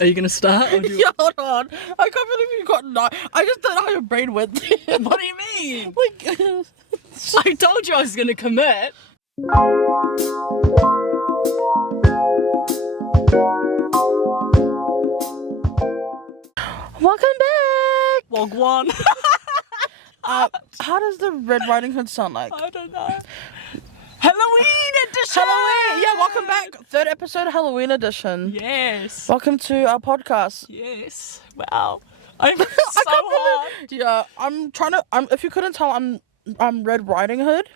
Are you gonna start? Or do you... Yeah, hold on. I can't believe you got 9. I just don't know how your brain went there. What do you mean? Like, I told you I was gonna commit. welcome back. Wagwan. How does the Red Riding Hood sound like? I don't know. Halloween edition. Halloween. Yeah, welcome back. 3rd episode, Halloween edition. Yes. Welcome to our podcast. Yes. Wow. I'm so hard. Yeah, I'm trying to. If you couldn't tell, I'm Red Riding Hood,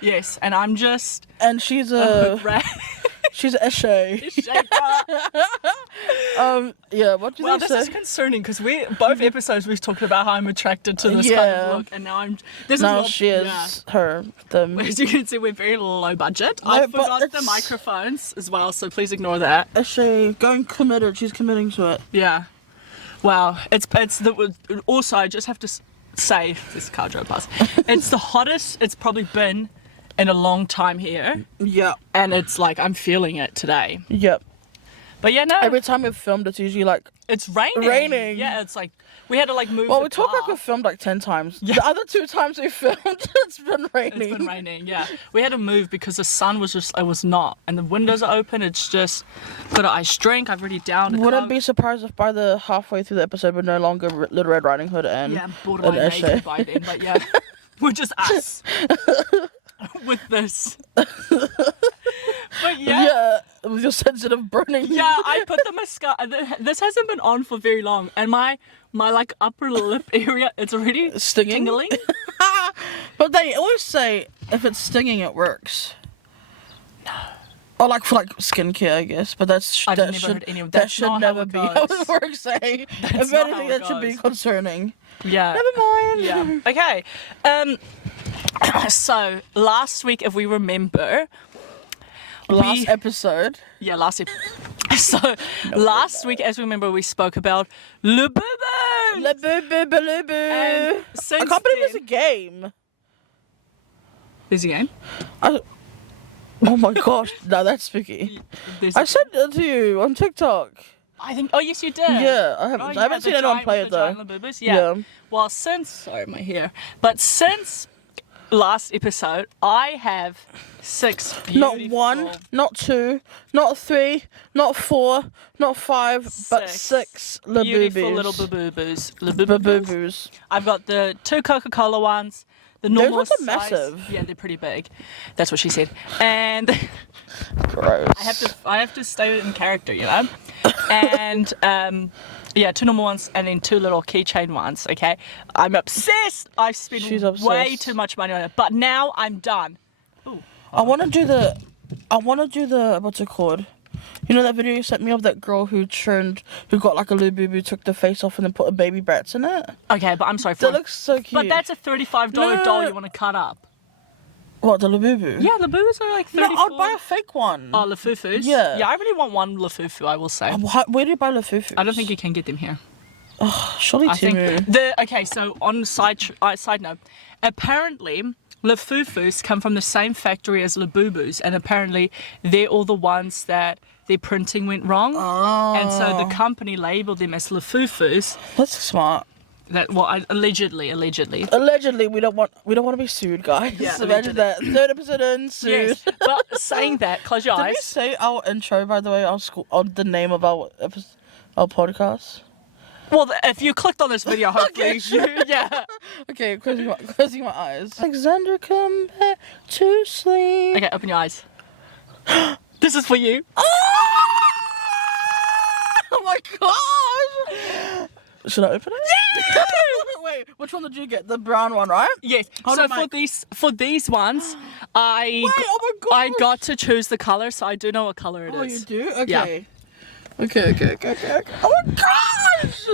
Yes, and I'm just and she's a rat. she's a Eshe. Yeah. What do you Well, think? this is concerning because both episodes we've talked about how I'm attracted to this kind Yeah. of look, and now I'm. This Now is what, she is yeah. her. Them. As you can see, we're very low budget. I No, but forgot the it's- microphones as well, so please ignore that. Eshe going committed. She's committing to it. Yeah. Wow. It's the also I just have to say this car drove past. It's the hottest it's probably been in a long time here, Yeah. and it's like I'm feeling it today. Yep. But yeah, no, Every time we've filmed, it's usually like. it's raining. Raining. Yeah, it's like we had to like move. Well, the we talk like car. we've filmed like 10 times. Yeah. The other 2 times we filmed, it's been raining. It's been raining, yeah. We had to move because the sun was just, it was not. And the windows are open, it's just, got an iced drink, I've already downed a Wouldn't cup. be surprised if by the halfway through the episode we're no longer Little Red Riding Hood and Yeah, borderline and naked Eshe. by then, but yeah. We're just us. With this. But yeah. Yeah, with your sensitive burning. Yeah, I put the mascara. This hasn't been on for very long, and my like upper lip area, it's already Stinging? tingling. But they always say if it's stinging, it works. No. Or like for like skincare, I guess. But I've never heard any of that. That should never be how it works. Eh? If not anything, how it that should be goes. concerning. Yeah. Never mind. Yeah. Okay. So last week, if we remember, Last episode. yeah, last last week, as we remember, we spoke about Le Boubou. Le boo boo boo boo. And I since can't believe then- it's a game. There's a game. Oh my gosh, no, that's spooky. There's I sent it to you on TikTok. I think. Oh yes, you did. Yeah, I Oh, haven't. yeah, I haven't the seen anyone giant- play the it though. giant Labubu's, yeah. Well, sorry, my hair. But since last episode, I have 6 beautiful. Not 1, not 2, not 3, not 4, not 5, but 6 beautiful little Labubu's. babubus. Babubus. I've got the 2 Coca-Cola ones. The normal ones are size. massive. Yeah, they're pretty big. That's what she said. And Gross. I have to stay in character, you know. And yeah, 2 normal ones and then 2 little keychain ones. Okay, I'm obsessed. I've spent She's way obsessed. too much money on it, but now I'm done. I want to do the. What's it called? You know that video you sent me of that girl who got like a Labubu, took the face off and then put a baby bratz in it? Okay, but I'm sorry for That looks so cute. But that's a $35 No. doll you want to cut up. What, the Labubu? Yeah, the boobas are like No, 34. I'd buy a fake one. Oh, Lafufus? Yeah. Yeah, I really want one Lafufu, I will say. Where do you buy Lafufu? I don't think you can get them here. Surely I think Timu. okay. So on side note, apparently Lafufus come from the same factory as Labubus, and apparently they're all the ones that their printing went wrong, and so the company labeled them as Lafufus. That's smart. That allegedly. Allegedly, we don't want to be sued, guys. Yeah, Imagine that. 3rd episode in, sued. Yes, but saying that, close your Did we eyes. say our intro, by the way, the name of our podcast? Well, if you clicked on this video, hopefully, Okay, sure. yeah. Okay, closing my eyes. Alexander, come back to sleep. Okay, open your eyes. This is for you. Oh my gosh! Should I open it? Wait, which one did you get? The brown one, right? Yes. Hold So on, Mike. for these ones, Wait, oh my gosh! I got to choose the color, so I do know what color it is. Oh, you do? Okay. Yeah. Okay. Oh my gosh!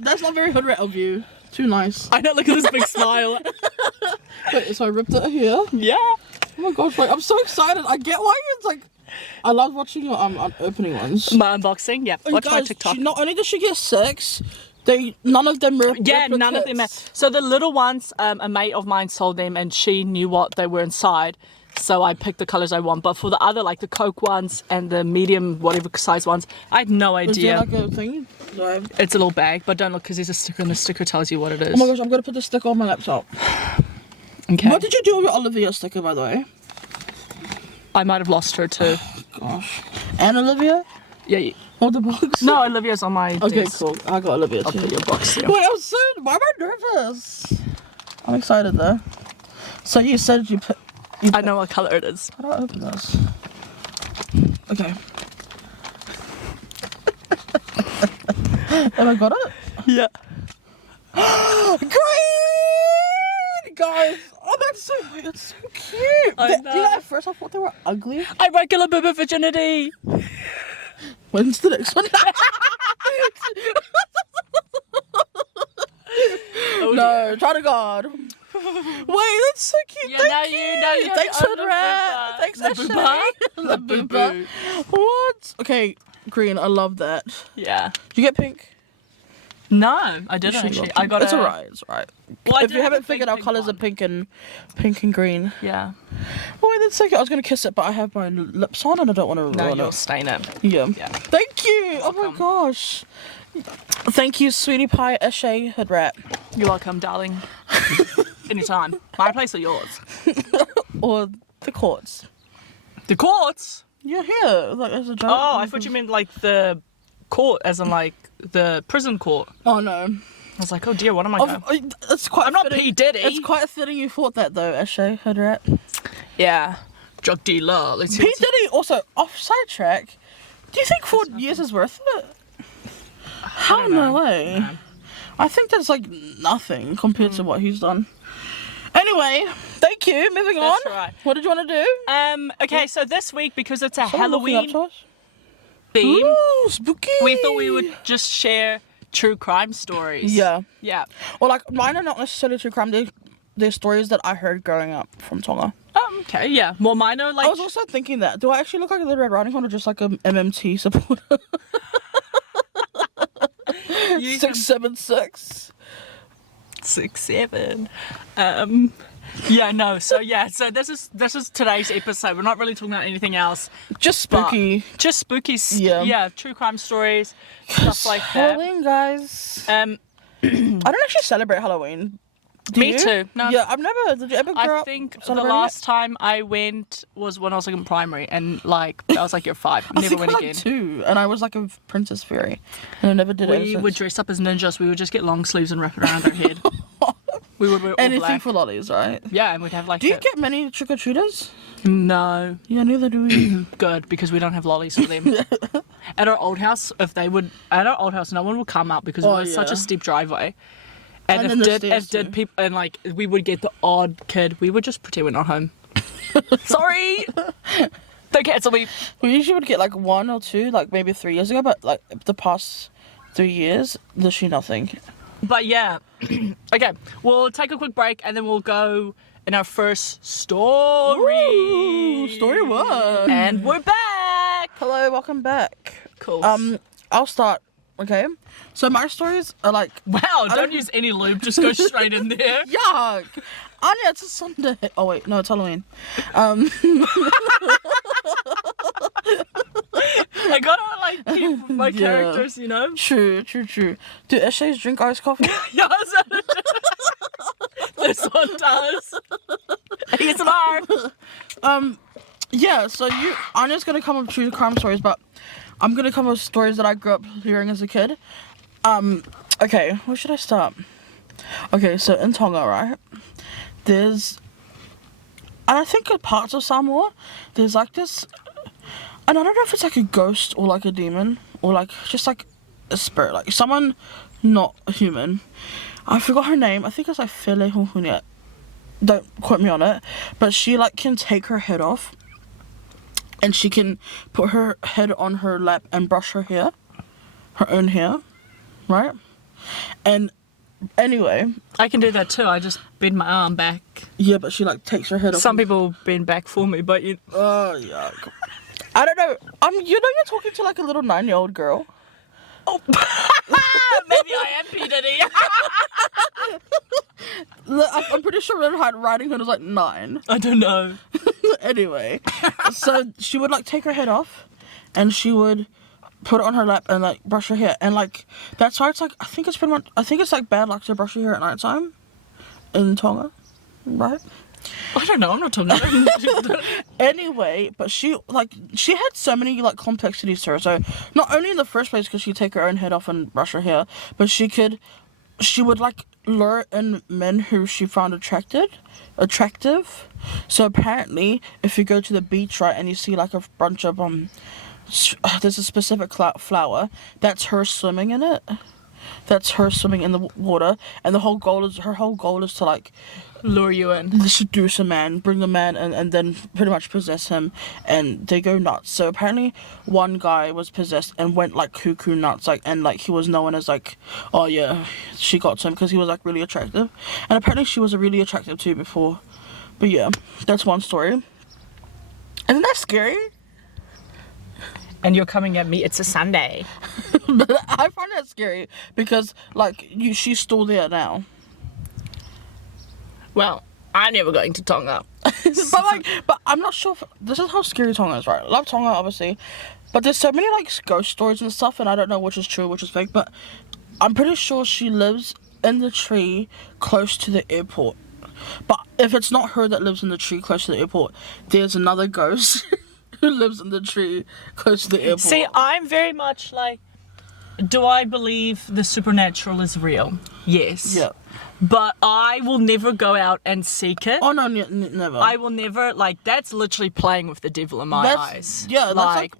That's not very hood rat of you. Too nice. I know. Look at this big smile. Wait, so I ripped it here. Yeah. Oh my gosh! Like, I'm so excited. I get why it's like. I love watching your opening ones. My unboxing. Yeah. Watch my Guys, TikTok. Not only does she get 6, none of them are Yeah, none of them. So the little ones, a mate of mine sold them, and she knew what they were inside. So I picked the colors I want. But for the other, like the Coke ones and the medium, whatever size ones, I had no Is there idea. like a thing? No. It's a little bag, but don't look because there's a sticker and the sticker tells you what it is. Oh my gosh, I'm gonna put the sticker on my laptop. Okay. What did you do with your Olivia sticker, by the way? I might have lost her too. Gosh. And Olivia? Yeah. Hold the box. No, Olivia's on my Okay, desk. cool. I got Olivia I'll too. put your box there. Wait, why am I nervous? I'm excited though. So you said you put. I know what color it is. How do I open this? Okay. Have I got it? Yeah. Great! Guys! Oh, that's so cute! I You know. know, at first I thought they were ugly. I broke a Labubu virginity. When's the next one? Oh, No, try to God. Wait, that's so cute. Yeah, Thank now you. you know you Thanks, own Hoodrat. Thanks, Labubu. Ashley. Labubu. What? Okay, green. I love that. Yeah. Did you get pink? No, I didn't She actually. got I pink. got It's a... alright. It's alright. Well, I If did you have a haven't figured big out, pink colours one. are pink and green. Yeah. Oh, wait, that's so cute. I was gonna kiss it, but I have my lips on and I don't want to No, ruin you'll it. stain it. Yeah. Yeah. Thank you. Oh my Welcome. gosh. Thank you, sweetie pie, Ashay, Hoodrat. You're welcome, darling. Anytime. My place or yours? Or the courts. The courts? You're here. Like, as a joke. Oh, I thought you meant like the court, as in like the prison court. Oh no. I was like, oh dear, what am I going? It's quite. I'm not fitting- P. Diddy. It's quite fitting you thought that though, Ashay, Hoodrat. Yeah. Drug dealer. Let's see P what's- Diddy also off sidetrack. Do you think 4 years is worth it? How don't know. no way. No. I think that's like nothing compared to what he's done. Anyway, thank you. Moving That's on. right. What did you want to do? Okay, so this week, because it's a Someone looking up Halloween to us? theme, Ooh, spooky. we thought we would just share true crime stories. Yeah. Yeah. Well, like mine are not necessarily true crime. They're stories that I heard growing up from Tonga. Okay, yeah. Well, mine are like... I was also thinking that. Do I actually look like a Little Red Riding Hood or just like a MMT supporter? You 676. 6'7". Yeah, no. So this is today's episode. We're not really talking about anything else. Just but spooky. Just spooky. Yeah. True crime stories, stuff like that. Halloween, guys. Um, I don't actually celebrate Halloween. Do Me you? too. No. Yeah, I've never. Did you ever grow I up think the celebrating last time I went was when I was like in primary, and like I was like year 5. I Never think went I again. was like 2, and I was like a princess fairy, and I never did it. We ever would since. dress up as ninjas. We would just get long sleeves and wrap it around our head. We would wear all Anything black. for lollies, right? Yeah, and we'd have like. Do you get many trick or treaters? No, Yeah, neither do we. good because we don't have lollies for them. At our old house, no one would come out because it Oh, was such yeah. a steep driveway. And then And the if stairs too. people and like we would get the odd kid, we would just pretend we're not home. Sorry, don't cancel me. We usually would get like 1 or 2, like maybe 3 years ago, but like the past 3 years, literally nothing. But yeah, okay, we'll take a quick break and then we'll go in our first story. Ooh, story 1. And we're back. Hello, welcome back. Cool. I'll start. Okay, so my stories are like Wow, don't use any lube, just go straight in there. yuck. Anya, it's a Sunday. Oh wait, no, it's Halloween. I gotta like keep my Yeah. characters, you know? True. Do Eshays drink iced coffee? Yes, this one does. ASMR. Yeah. So Anya's gonna come up with true crime stories, but I'm gonna come up with stories that I grew up hearing as a kid. Okay, where should I start? Okay, so in Tonga, right? There's, and I think in parts of Samoa, there's like this, and I don't know if it's like a ghost or like a demon or like just like a spirit, like someone not human. I forgot her name. I think it's like Fele Huhunia. Don't quote me on it, but she like can take her head off, and she can put her head on her lap and brush her hair, her own hair, right? And anyway, I can do that too. I just bend my arm back. yeah, but she like takes her head off. Some people bend back for me, but you. Oh yuck. I don't know. You know you're talking to like a little 9-year-old girl. Oh, maybe I am P Diddy. I'm pretty sure Red Riding Hood was like 9. I don't know. Anyway, so she would like take her head off, and she would put it on her lap and like brush her hair, and like that's why it's like I think it's like bad luck to brush your hair at nighttime in Tonga, right? I don't know. I'm not talking about Anyway, but she had so many like complexities to her. So not only in the first place could she take her own head off and brush her hair, but she would like lure in men who she found attractive. So apparently, if you go to the beach, right, and you see like a bunch of there's a specific flower that's her swimming in it. That's her swimming in the water, and her whole goal is to like lure you in, seduce a man, bring the man, and then pretty much possess him, and they go nuts. So apparently, one guy was possessed and went like cuckoo nuts, like, and like he was known as like, oh yeah, she got to him because he was like really attractive, and apparently she was really attractive too before. But yeah, that's one story. Isn't that scary? And you're coming at me. It's a Sunday. But I find that scary because like she's still there Well, I'm never going to Tonga. but I'm not sure if this is how scary Tonga is, right? I love Tonga, obviously, but there's so many like ghost stories and stuff, and I don't know which is true, which is fake. But I'm pretty sure she lives in the tree close to the airport. But if it's not her that lives in the tree close to the airport, there's another ghost who lives in the tree close to the airport. See, I'm very much like, do I believe the supernatural is real? Yes. Yeah. But I will never go out and seek it. Oh no, never. I will never, like, that's literally playing with the devil in my eyes. Yeah, that's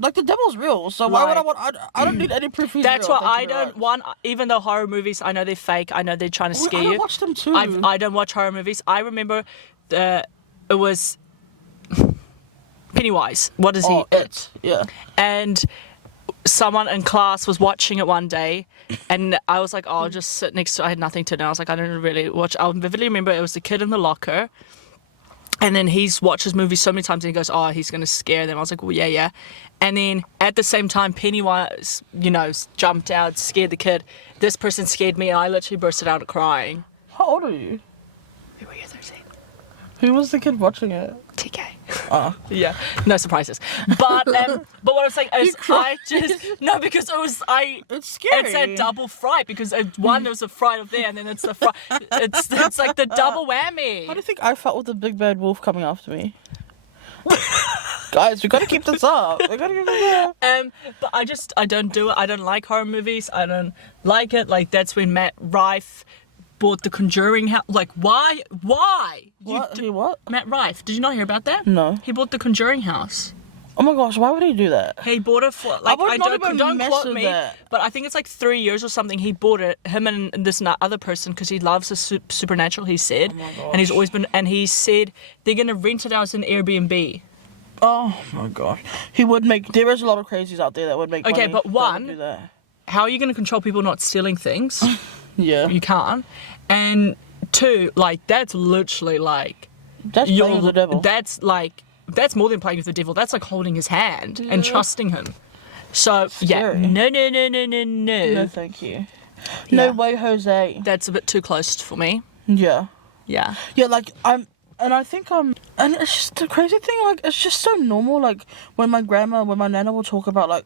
like the devil's real. So why would I want? I don't need any proof he's real. That's why I don't want. Even though horror movies, I know they're fake. I know they're trying to scare you. I watch them too. I don't watch horror movies. I remember, it was Pennywise. What is he? It. Yeah. And someone in class was watching it one day, and I was like, oh, I'll just sit next to. I had nothing to do. I was like, I don't really watch. I vividly remember it was the kid in the locker. And then he's watched his movie so many times and he goes, oh, he's going to scare them. I was like, well, yeah. And then at the same time, Pennywise, jumped out, scared the kid. This person scared me and I literally bursted out crying. How old are you? We were 13. Who was the kid watching it? TK. Oh. Yeah. No surprises. But what I'm saying is because it's scary. It's a double fright because one, there was a fright of there and then it's the fright. It's like the double whammy. How do you think I felt with the big bad wolf coming after me? Guys, we gotta keep this up. But I don't do it. I don't like horror movies. I don't like it. Like, that's when Matt Rife bought the Conjuring house. Like, why? What? Matt Rife. Did you not hear about that? No. He bought the Conjuring house. Oh my gosh, why would he do that? He bought it for, like, don't quote me, that. but I think it's like 3 years or something. He bought it, him and this other person, because he loves the supernatural, he said. Oh my gosh. And he's always been, and he said they're going to rent it out as an Airbnb. Oh my gosh. There is a lot of crazies out there that would make money. Okay, but one, do that. How are you going to control people not stealing things? Yeah. You can't. And two, like, that's literally like... That's playing with the devil. That's more than playing with the devil. That's like holding his hand and trusting him. So, scary. yeah. No. No, thank you. No way, Jose. That's a bit too close for me. Yeah. Yeah. Yeah, like, and it's just the crazy thing, like, it's just so normal, like, when my nana will talk about, like,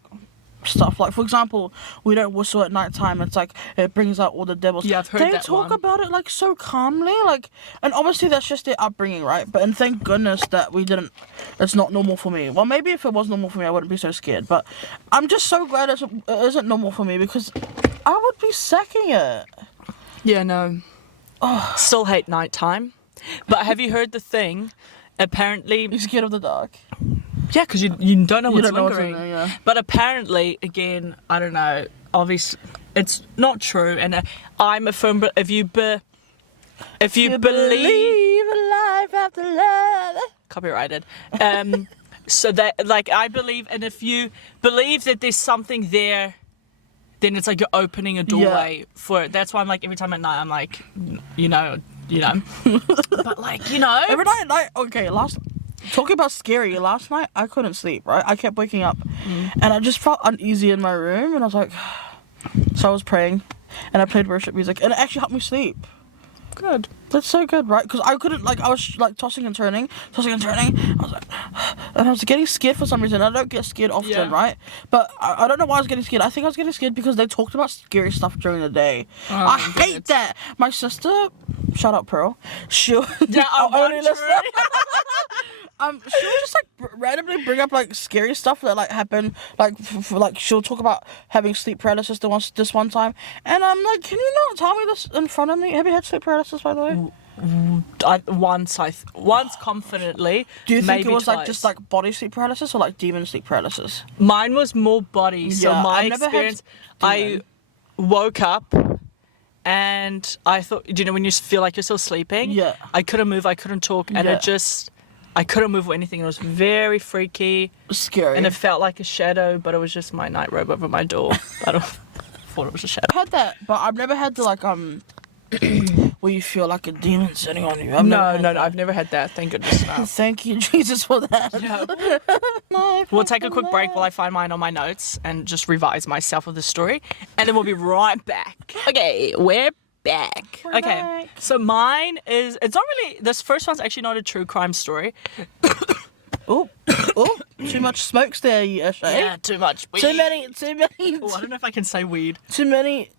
stuff, like, for example, we don't whistle at night time, it's like, it brings out all the devils. Yeah, I've heard that one. They talk about it, like, so calmly, like, and obviously that's just their upbringing, right? And thank goodness that it's not normal for me. Well, maybe if it was normal for me, I wouldn't be so scared, but I'm just so glad it isn't normal for me, because I would be sacking it. Yeah, no. Oh. Still hate nighttime. But have you heard the thing? Apparently... You're scared of the dark. Yeah, because you don't know what's lingering. What's in there, yeah. But apparently, again, I don't know, obviously, it's not true. And I'm a firm... If you believe life after love... Copyrighted. So that, like, I believe, and if you believe that there's something there, then it's like you're opening a doorway for it. That's why I'm like, every time at night, I'm like, but like, every night at night, okay, talking about scary, last night I couldn't sleep, right? I kept waking up and I just felt uneasy in my room and I was like, so I was praying and I played worship music and it actually helped me sleep. Good. That's so good, right? Because I couldn't, like, I was, like, tossing and turning. I was like, and I was getting scared for some reason. I don't get scared often, Yeah. right? But I don't know why I was getting scared. I think I was getting scared because they talked about scary stuff during the day. Oh, I my hate goodness. that. My sister, shout out Pearl, she'll, Yeah, I'm only not listen. true. She'll just like randomly bring up like scary stuff that like happened. Like, like she'll talk about having sleep paralysis this one time, and I'm like, can you not tell me this in front of me? Have you had sleep paralysis, by the way? Once confidently. Do you think maybe it was twice. like just like body sleep paralysis or like demon sleep paralysis? Mine was more body. So Yeah, my I've never had experience, I demon. woke up and I thought, do you know when you feel like you're still sleeping? Yeah. I couldn't move, I couldn't talk, and Yeah. I couldn't move or anything. It was very freaky, Scary. and it felt like a shadow, but it was just my night robe over my door. I thought it was a shadow. I had that, but I've never had the like where you feel like a demon sitting on you. I've never had No, that. I've never had that. Thank goodness. No. Thank you, Jesus, for that. Yeah. We'll take a quick break while I find mine on my notes and just revise myself of the story, and then we'll be right back. Okay, we're back. We're okay, back. so mine is, it's not really, this first one's actually not a true crime story. Oh, too much smokes there, you Ashay. Yeah, too much weed. Too many, Oh, I don't know if I can say weed. too many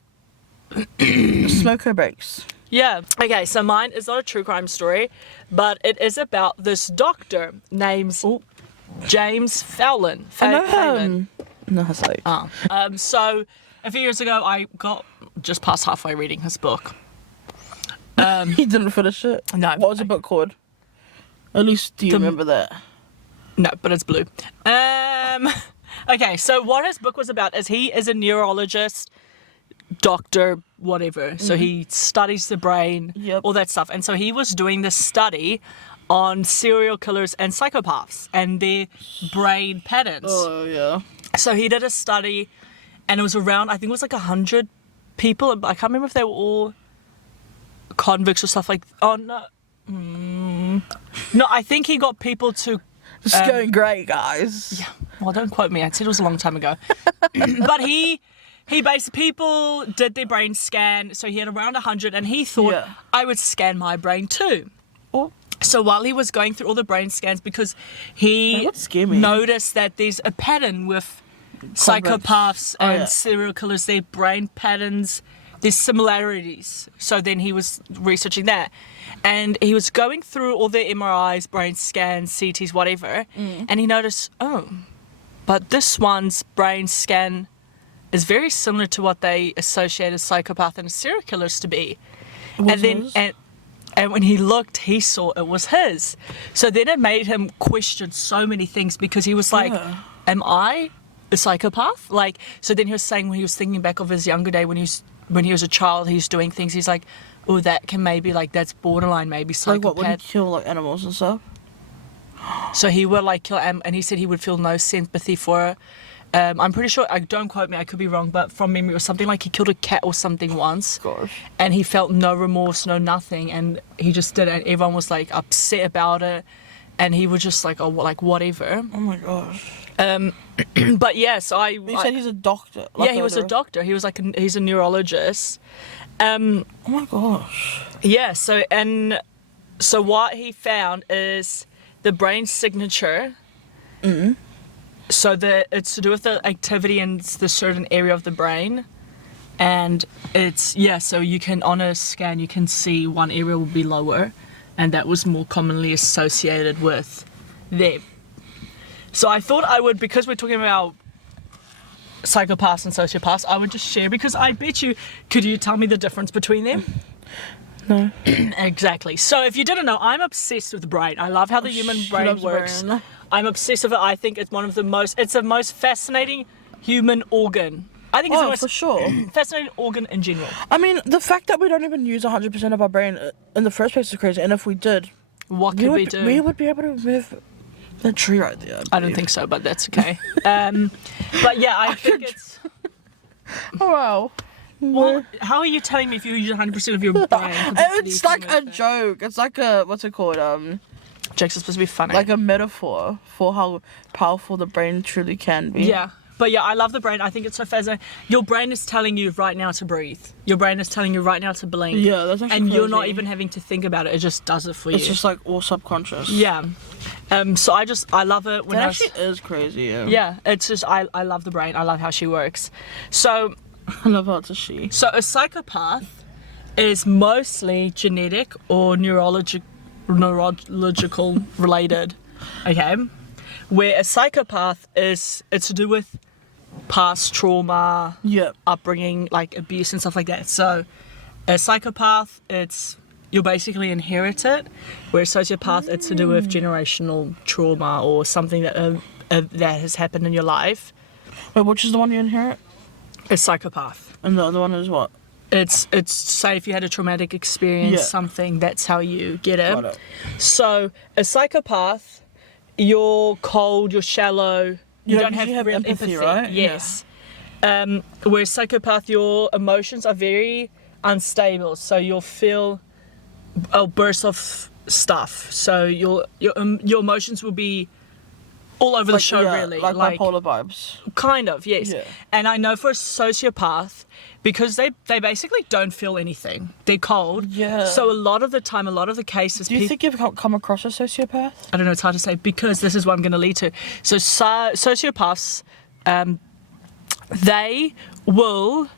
smoker breaks. Yeah. Okay, so mine is not a true crime story, but it is about this doctor named James Fallon. I know Fallon. him. No, it's like So a few years ago, I got just past halfway reading his book. he didn't finish it. No. What was the book called? At least do you remember that? No, but it's blue. Okay, so what his book was about is he is a neurologist, doctor, whatever. So he studies the brain, Yep. all that stuff. And so he was doing this study on serial killers and psychopaths and their brain patterns. Oh yeah. So he did a study, and it was around, I think it was like 100 people. I can't remember if they were all convicts or stuff like. Oh no, no. I think he got people to. It's going great, guys. Yeah. Well, don't quote me. I said it was a long time ago. But he basically, people did their brain scan. So he had around 100, and he thought, Yeah. I would scan my brain too. Oh. So while he was going through all the brain scans, because he That would scare me. noticed that there's a pattern with psychopaths Oh, and yeah. serial killers, their brain patterns, there's similarities. So then he was researching that. And he was going through all the MRIs, brain scans, CTs, whatever, and he noticed, but this one's brain scan is very similar to what they associate a psychopath and a serial killers to be. Was And then his? and when he looked, he saw it was his. So then it made him question so many things, because he was like, Yeah. am I a psychopath? Like, so then he was saying, when he was thinking back of his younger day, when he was a child, he was doing things, he's like, oh, that can maybe, like, that's borderline maybe Like what would he psychopath. kill like animals and stuff? So he would like kill, and he said he would feel no sympathy for her. I'm pretty sure, don't quote me, I could be wrong, but from memory it was something like he killed a cat or something once. Gosh. And he felt no remorse, no nothing, and he just did it, and everyone was like upset about it, and he was just like, oh, like whatever. Oh my gosh. But yeah, so You said he's a doctor. Like yeah, he was a doctor. He was like he's a neurologist. Oh my gosh. Yeah, so what he found is the brain signature. So it's to do with the activity in the certain area of the brain, and it's so you can, on a scan, you can see one area will be lower, and that was more commonly associated with them. So I thought I would, because we're talking about psychopaths and sociopaths, I would just share, because I bet you, could you tell me the difference between them? No. Exactly. So if you didn't know, I'm obsessed with the brain. I love how the human brain loves the works. brain. I'm obsessed with it. I think it's it's the most fascinating human organ. I think it's the Oh, most for sure. fascinating organ in general. I mean, the fact that we don't even use 100% of our brain in the first place is crazy. And if we did, What could we do? we would be able to move the tree right there. I don't think so, but that's okay. But yeah, I think it's... Oh, wow. Well, how are you telling me if you use 100% of your brain? It's like a joke. It's like a, what's it called? Jokes are supposed to be funny. Like a metaphor for how powerful the brain truly can be. Yeah, But yeah, I love the brain. I think it's so fascinating. Your brain is telling you right now to breathe. Your brain is telling you right now to blink. Yeah, that's actually And you're crazy. not even having to think about it. It just does it for you. It's just like all subconscious. Yeah. So I love it when That I actually is crazy. Yeah. yeah, it's just I love the brain. I love how she works. So I love how it's a she. So a psychopath is mostly genetic or neurological related, okay? Where a psychopath it's to do with past trauma, Yeah. upbringing, like abuse and stuff like that. So a psychopath, you'll basically inherit it, where a sociopath, it's to do with generational trauma or something that has happened in your life. Wait, which is the one you inherit? A psychopath. And the other one is what? It's say if you had a traumatic experience, Yeah. something, that's how you get it. Got it. So a psychopath, you're cold, you're shallow, you don't have real empathy, right? Yes. Whereas psychopath, your emotions are very unstable, so you'll feel a burst of stuff. So your emotions will be all over the show, really. Like bipolar vibes. Kind of, yes. Yeah. And I know for a sociopath, because they basically don't feel anything. They're cold. Yeah. So a lot of the time, a lot of the cases, Do you think you've come across a sociopath? I don't know, it's hard to say, because this is what I'm going to lead to. So sociopaths, they will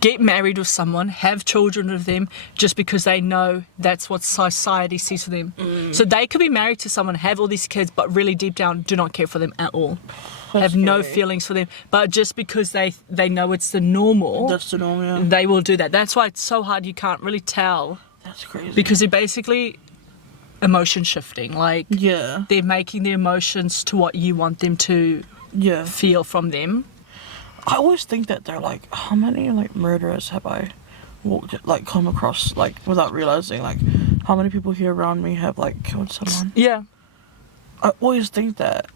get married with someone, have children with them, just because they know that's what society sees for them. So they could be married to someone, have all these kids, but really deep down do not care for them at all. That's have no scary. feelings for them. But just because they know it's the normal, That's the norm, yeah. they will do that. That's why it's so hard, you can't really tell, That's crazy. because they're basically emotion shifting. Like, Yeah. they're making their emotions to what you want them to Yeah. feel from them. I always think that they're like, how many like murderers have I come across, like, without realizing, like, how many people here around me have like killed someone? Yeah. I always think that.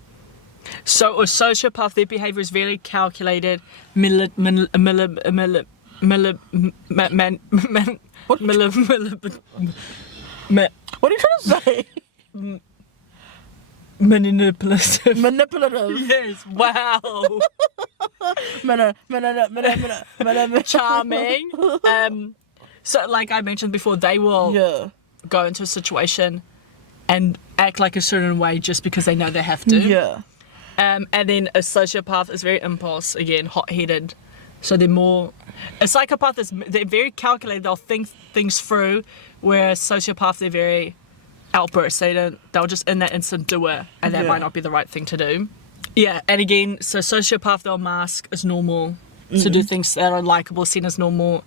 So a sociopath, their behavior is very calculated, What? What are you trying to say? manipulative. Manipulative. Yes, wow. Charming. So like I mentioned before, they will Yeah. go into a situation and act like a certain way just because they know they have to. Yeah. And then a sociopath is very impulse, again, hot-headed. So they're more... A psychopath they're very calculated, they'll think things through, whereas sociopath, they're very outbursts. They'll just in that instant do it, and that Yeah. might not be the right thing to do. Yeah, and again, so sociopath, they'll mask as normal, to do things that are likable, seen as normal.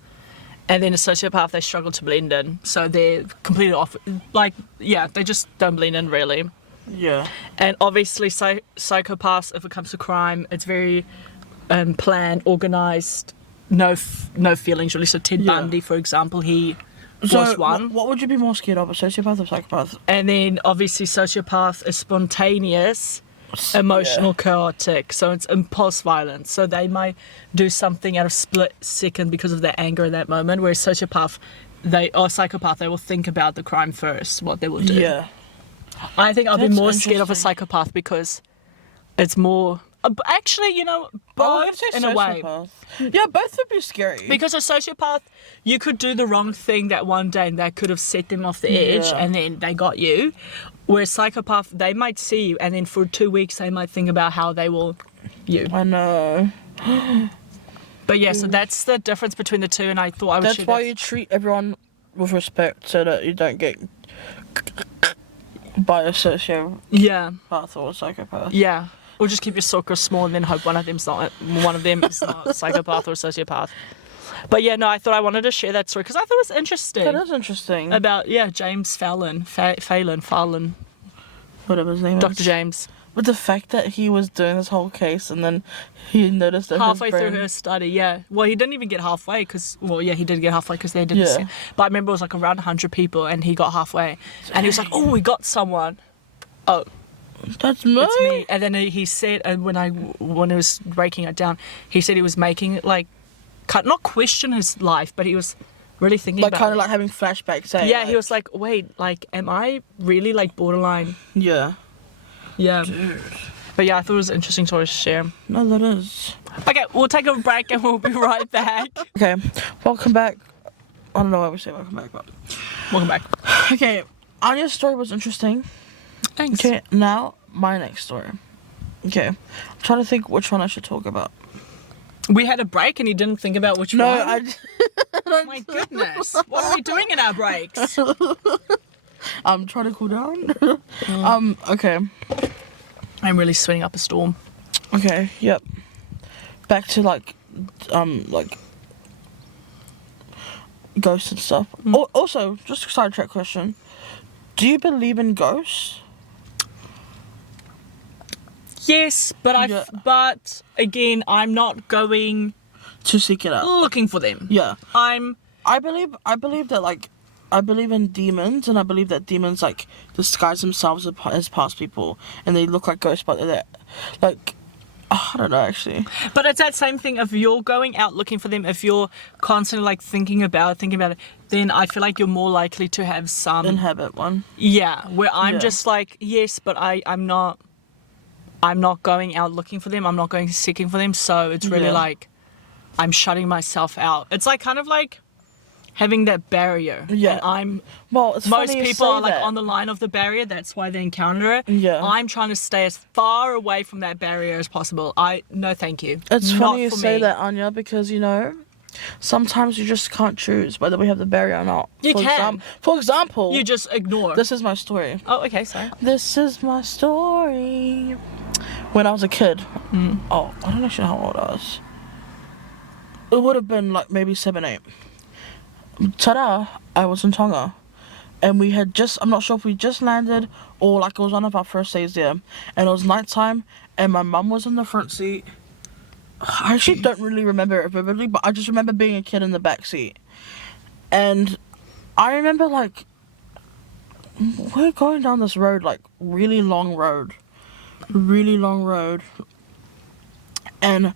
And then a sociopath, they struggle to blend in. So they're completely off, like, yeah, they just don't blend in, really. Yeah. And obviously, psychopaths, if it comes to crime, it's very planned, organised, no feelings really. So Ted Yeah. Bundy, for example, he So was one. what would you be more scared of, a sociopath or psychopath? And then obviously, sociopath is spontaneous, emotional, chaotic. So it's impulse violence. So they might do something at a split second because of their anger in that moment. Whereas psychopath, psychopath, they will think about the crime first, what they will do. Yeah. I think I'll be That's more scared of a interesting. psychopath because it's more... actually, you know, both in a way. Yeah, both would be scary. Because a sociopath, you could do the wrong thing that one day and that could have set them off the edge, Yeah. and then they got you. Whereas psychopath, they might see you and then for 2 weeks they might think about how they will you. I know. But yeah, so that's the difference between the two, and I thought I would That's share why that. you treat everyone with respect so that you don't get by a sociopath Yeah, or a psychopath. yeah. Or just keep your circle small and then hope one of them is not a psychopath or a sociopath. But yeah, no, I thought I wanted to share that story because I thought it was interesting. That is interesting. About, James Fallon, Whatever his name is. Dr. James. But the fact that he was doing this whole case and then he noticed that Halfway his brain... through her study, yeah. Well, he didn't even get halfway because, he did get halfway because they didn't Yeah. see. But I remember it was like around 100 people and he got halfway. And he was like, oh, we got someone. Oh, That's me. it's me. And then he said, and when he was breaking it down, he said he was making it like, not question his life, but he was really thinking Like about kind of like having flashbacks. Eh? Yeah, he was like, wait, like, am I really like borderline? Yeah. Yeah. Dude. But yeah, I thought it was interesting stories to share. No, that is. Okay, we'll take a break and we'll be right back. Okay, welcome back. I don't know why we say welcome back, but Welcome back. okay. Anya's story was interesting. Thanks. Okay, now my next story. Okay, I'm trying to think which one I should talk about. We had a break and you didn't think about which No, one? Oh my goodness. What are we doing in our breaks? I'm trying to cool down. Okay. I'm really sweating up a storm. Okay, yep. Back to like ghosts and stuff. Also, just a sidetrack question. Do you believe in ghosts? Yes, but Yeah. but again, I'm not going To seek it out. looking for them. Yeah. I'm I believe that like I believe in demons, and I believe that demons like disguise themselves as past people, and they look like ghosts, but they're like I don't know actually. But it's that same thing. If you're going out looking for them, if you're constantly like thinking about it, then I feel like you're more likely to have some Inhabit one. Yeah, where I'm Yeah. just like, yes, but I'm not going out looking for them. I'm not going seeking for them. So it's really Yeah. like I'm shutting myself out. It's like kind of like having that barrier. Yeah. And Well, it's most funny you people say are like that. on the line of the barrier. That's why they encounter it. Yeah. I'm trying to stay as far away from that barrier as possible. No, thank you. It's Not funny you for say me. that, Anya, because you know, sometimes you just can't choose whether we have the barrier or not. You can. For example, You just ignore. this is my story. Oh, okay, sorry. This is my story. When I was a kid, oh, I don't actually know how old I was. It would have been like maybe 7, 8. Ta-da! I was in Tonga, and we had I'm not sure if we just landed or like it was one of our first days there, and it was nighttime, and my mum was in the front seat. I actually don't really remember it vividly, but I just remember being a kid in the back seat, and I remember like we're going down this road, like really long road, and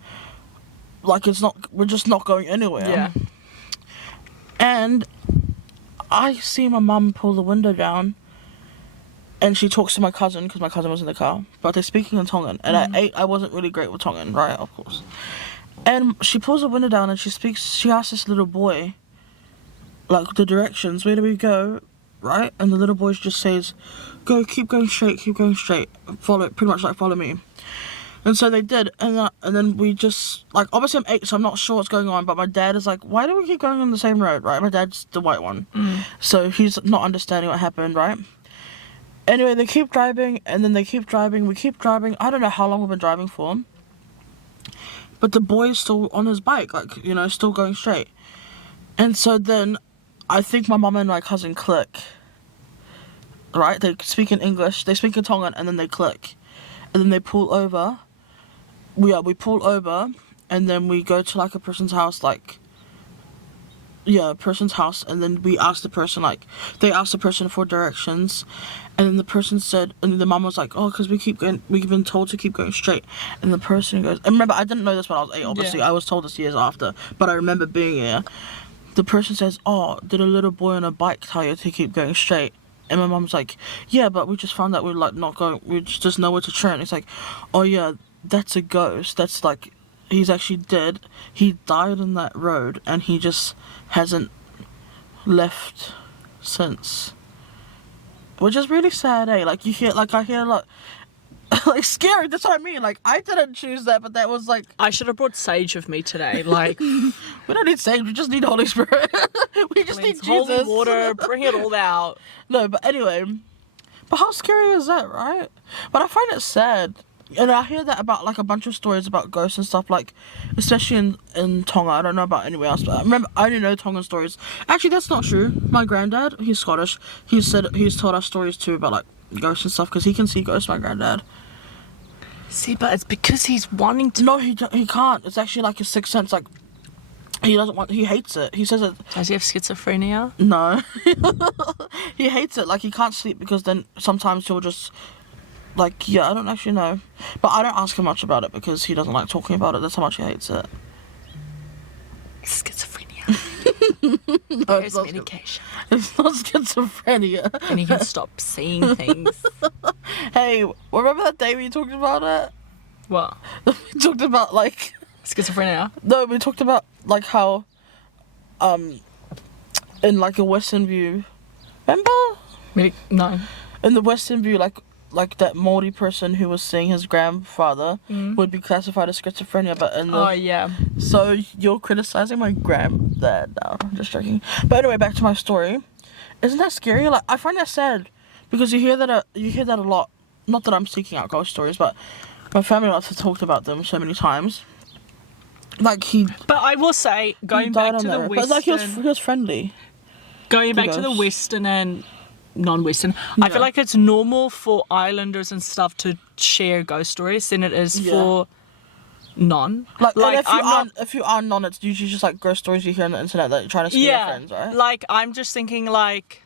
like we're just not going anywhere. Yeah. And I see my mum pull the window down, and she talks to my cousin because my cousin was in the car, but they're speaking in Tongan, and at 8 I wasn't really great with Tongan, right? Of course. And she pulls the window down and she asks this little boy like the directions, where do we go, right? And the little boy just says, keep going straight, follow me. And so they did, and then we just, like, obviously I'm 8, so I'm not sure what's going on, but my dad is like, why do we keep going on the same road, right? My dad's the white one, so he's not understanding what happened, right? Anyway, they keep driving, and then we keep driving, I don't know how long we've been driving for, but the boy is still on his bike, like, you know, still going straight. And so then, I think my mum and my cousin click, right? They speak in English, they speak in Tongan, and then they click. And then they pull over. We pull over, and then we go to like a person's house, and then we ask the person, they ask the person for directions, and then the person said, and the mum was like, oh, because we've been told to keep going straight, and the person goes, and remember, I didn't know this when I was 8, obviously, Yeah. I was told this years after, but I remember being here. The person says, oh, did a little boy on a bike tell you to keep going straight? And my mum's like, yeah, but we just found that we're like not going, we just know where to turn. It's like, oh yeah, that's a ghost. That's like, he's actually dead. He died on that road, and he just hasn't left since. Which is really sad, eh? Like, I hear like, like scary, that's what I mean. Like, I didn't choose that, but that was like, I should have brought sage with me today. Like, we don't need sage, we just need Holy Spirit. We just need holy Jesus. water, bring it all out. No, but anyway, but how scary is that, right? But I find it sad, and I hear that about like a bunch of stories about ghosts and stuff, like especially in Tonga. I don't know about anywhere else, but I only know Tongan stories. Actually, that's not true. My granddad, he's Scottish. He's told us stories too about like ghosts and stuff, because he can see ghosts. My granddad. See, but it's because he's wanting to. No, he can't. It's actually like a sixth sense. Like he hates it. He says it. Does he have schizophrenia? No. He hates it. Like, he can't sleep because then sometimes he'll just, like, yeah, I don't actually know. But I don't ask him much about it because he doesn't like talking about it. That's how much he hates it. Schizophrenia. No, There's not medication. It's not schizophrenia. And you can stop seeing things. Hey, remember that day we talked about it? What? We talked about like Schizophrenia? no, we talked about like how in like a Western view. Remember? No. In the Western view, like that moldy person who was seeing his grandfather would be classified as schizophrenia, but in the Oh, yeah. so you're criticizing my granddad now. I'm just joking. But anyway, back to my story. Isn't that scary? Like I find that sad because you hear that a lot. Not that I'm seeking out ghost stories, but my family loves to talk about them so many times. Like But I will say, going died back to on the there. Western... But like he was friendly. Going back to the ghosts. Western and non-Western, I feel like it's normal for islanders and stuff to share ghost stories than it is for non. Like and I'm if you are non, it's usually just like ghost stories you hear on the internet that you're trying to scare your friends, right? Like I'm just thinking like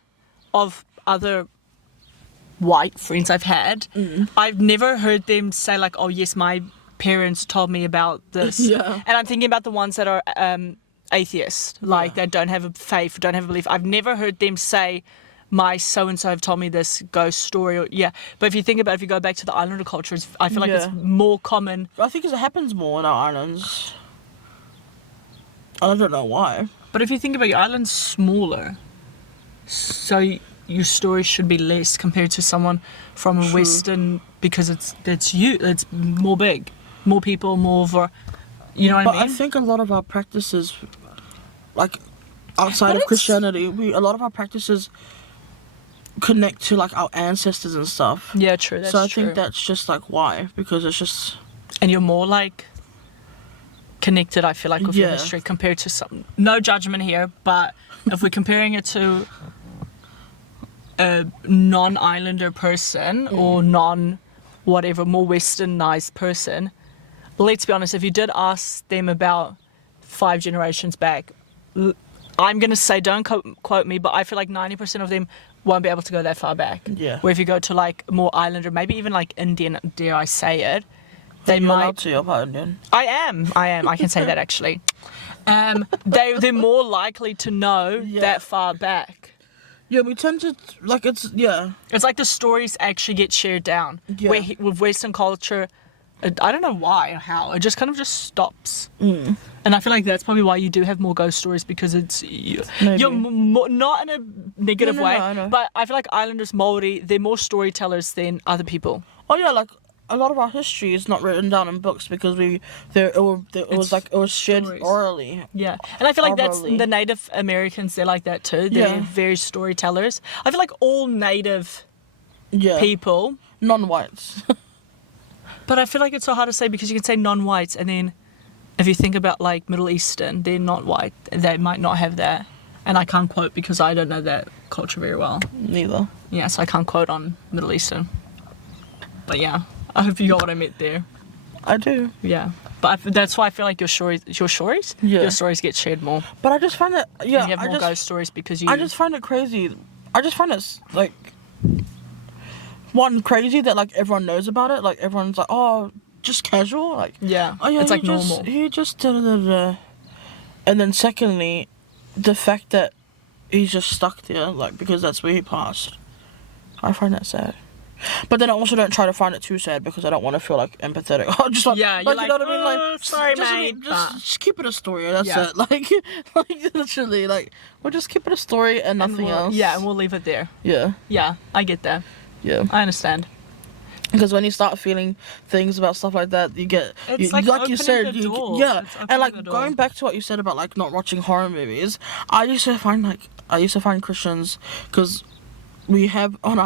of other white friends I've had. I've never heard them say like, oh yes, my parents told me about this. Yeah. And I'm thinking about the ones that are atheist, like that don't have a faith, don't have a belief. I've never heard them say, my so-and-so have told me this ghost story. Or, but if you think about it, if you go back to the islander culture, I feel like it's more common. I think 'cause it happens more in our islands. I don't know why. But if you think about your island's smaller, so your story should be less compared to someone from a Western, because it's more big, more people, more of a, you know what I mean? But I think a lot of our practices, like outside of Christianity, a lot of our practices connect to like our ancestors and stuff. Yeah, true. That's so I true. think that's just like why, because it's just. And you're more like connected, I feel like, with your history compared to some. No judgment here, but if we're comparing it to a non-islander person or non-whatever, more westernized person, let's be honest, if you did ask them about 5 generations back, I'm going to say, don't quote me, but I feel like 90% of them won't be able to go that far back. Yeah. Where if you go to like more islander, maybe even like Indian, dare I say it, they You're might. allowed to, you're part Indian. I am. I can say that actually. They're more likely to know that far back. Yeah, we tend to like it's It's like the stories actually get shared down. Yeah. Where with Western culture, I don't know why or how, it just kind of just stops. And I feel like that's probably why you do have more ghost stories, because it's you're not in a negative way, I know. but I feel like Islanders, Maori, they're more storytellers than other people. Oh yeah, like a lot of our history is not written down in books because it was shared stories. orally. Yeah, and I feel like that's Orally. the Native Americans. They're like that too. They're very storytellers. I feel like all Native people, non-whites. but I feel like it's so hard to say because you can say non-whites, and then if you think about like Middle Eastern, they're not white. They might not have that, and I can't quote because I don't know that culture very well. Neither. Yeah, so I can't quote on Middle Eastern. But yeah, I hope you got what I meant there. I do. Yeah, but that's why I feel like your stories get shared more. But I just find it, And you have more ghost stories because you. I just find it crazy. I just find it like one crazy that like everyone knows about it. Like everyone's like, oh, just casual. Like oh yeah, it's like normal. He just da. And then secondly, the fact that he's just stuck there, like because that's where he passed. I find that sad. But then I also don't try to find it too sad because I don't want to feel like empathetic. I just like, you're you know what I mean? Like, sorry, just, mate. just keep it a story. That's it. Like literally, like we'll just keep it a story and nothing else. Yeah, and we'll leave it there. Yeah. Yeah, I get that. Yeah. I understand. Because when you start feeling things about stuff like that, you get It's like like you said, opening the door. yeah. It's opening And like the door. going back to what you said about like not watching horror movies, I used to find Christians because we have on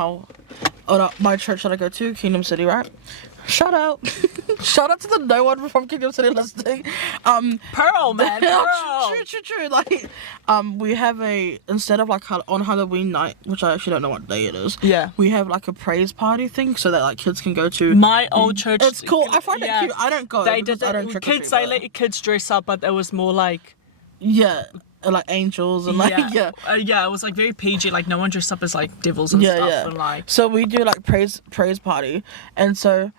my church that I go to, Kingdom City, right? Shout out to the no one from Kingdom City listening. Pearl, man, Pearl. True. Like, we have instead of like on Halloween night, which I actually don't know what day it is. Yeah. We have like a praise party thing so that like kids can go to. My old church. It's cool. I find it cute. I don't go. They because did I don't that. trick or Kids, treat, they let your kids dress up, but it was more like. Yeah. Like angels and like yeah, it was like very PG. Like no one dressed up as like devils and stuff, and like. So we do like praise party, and so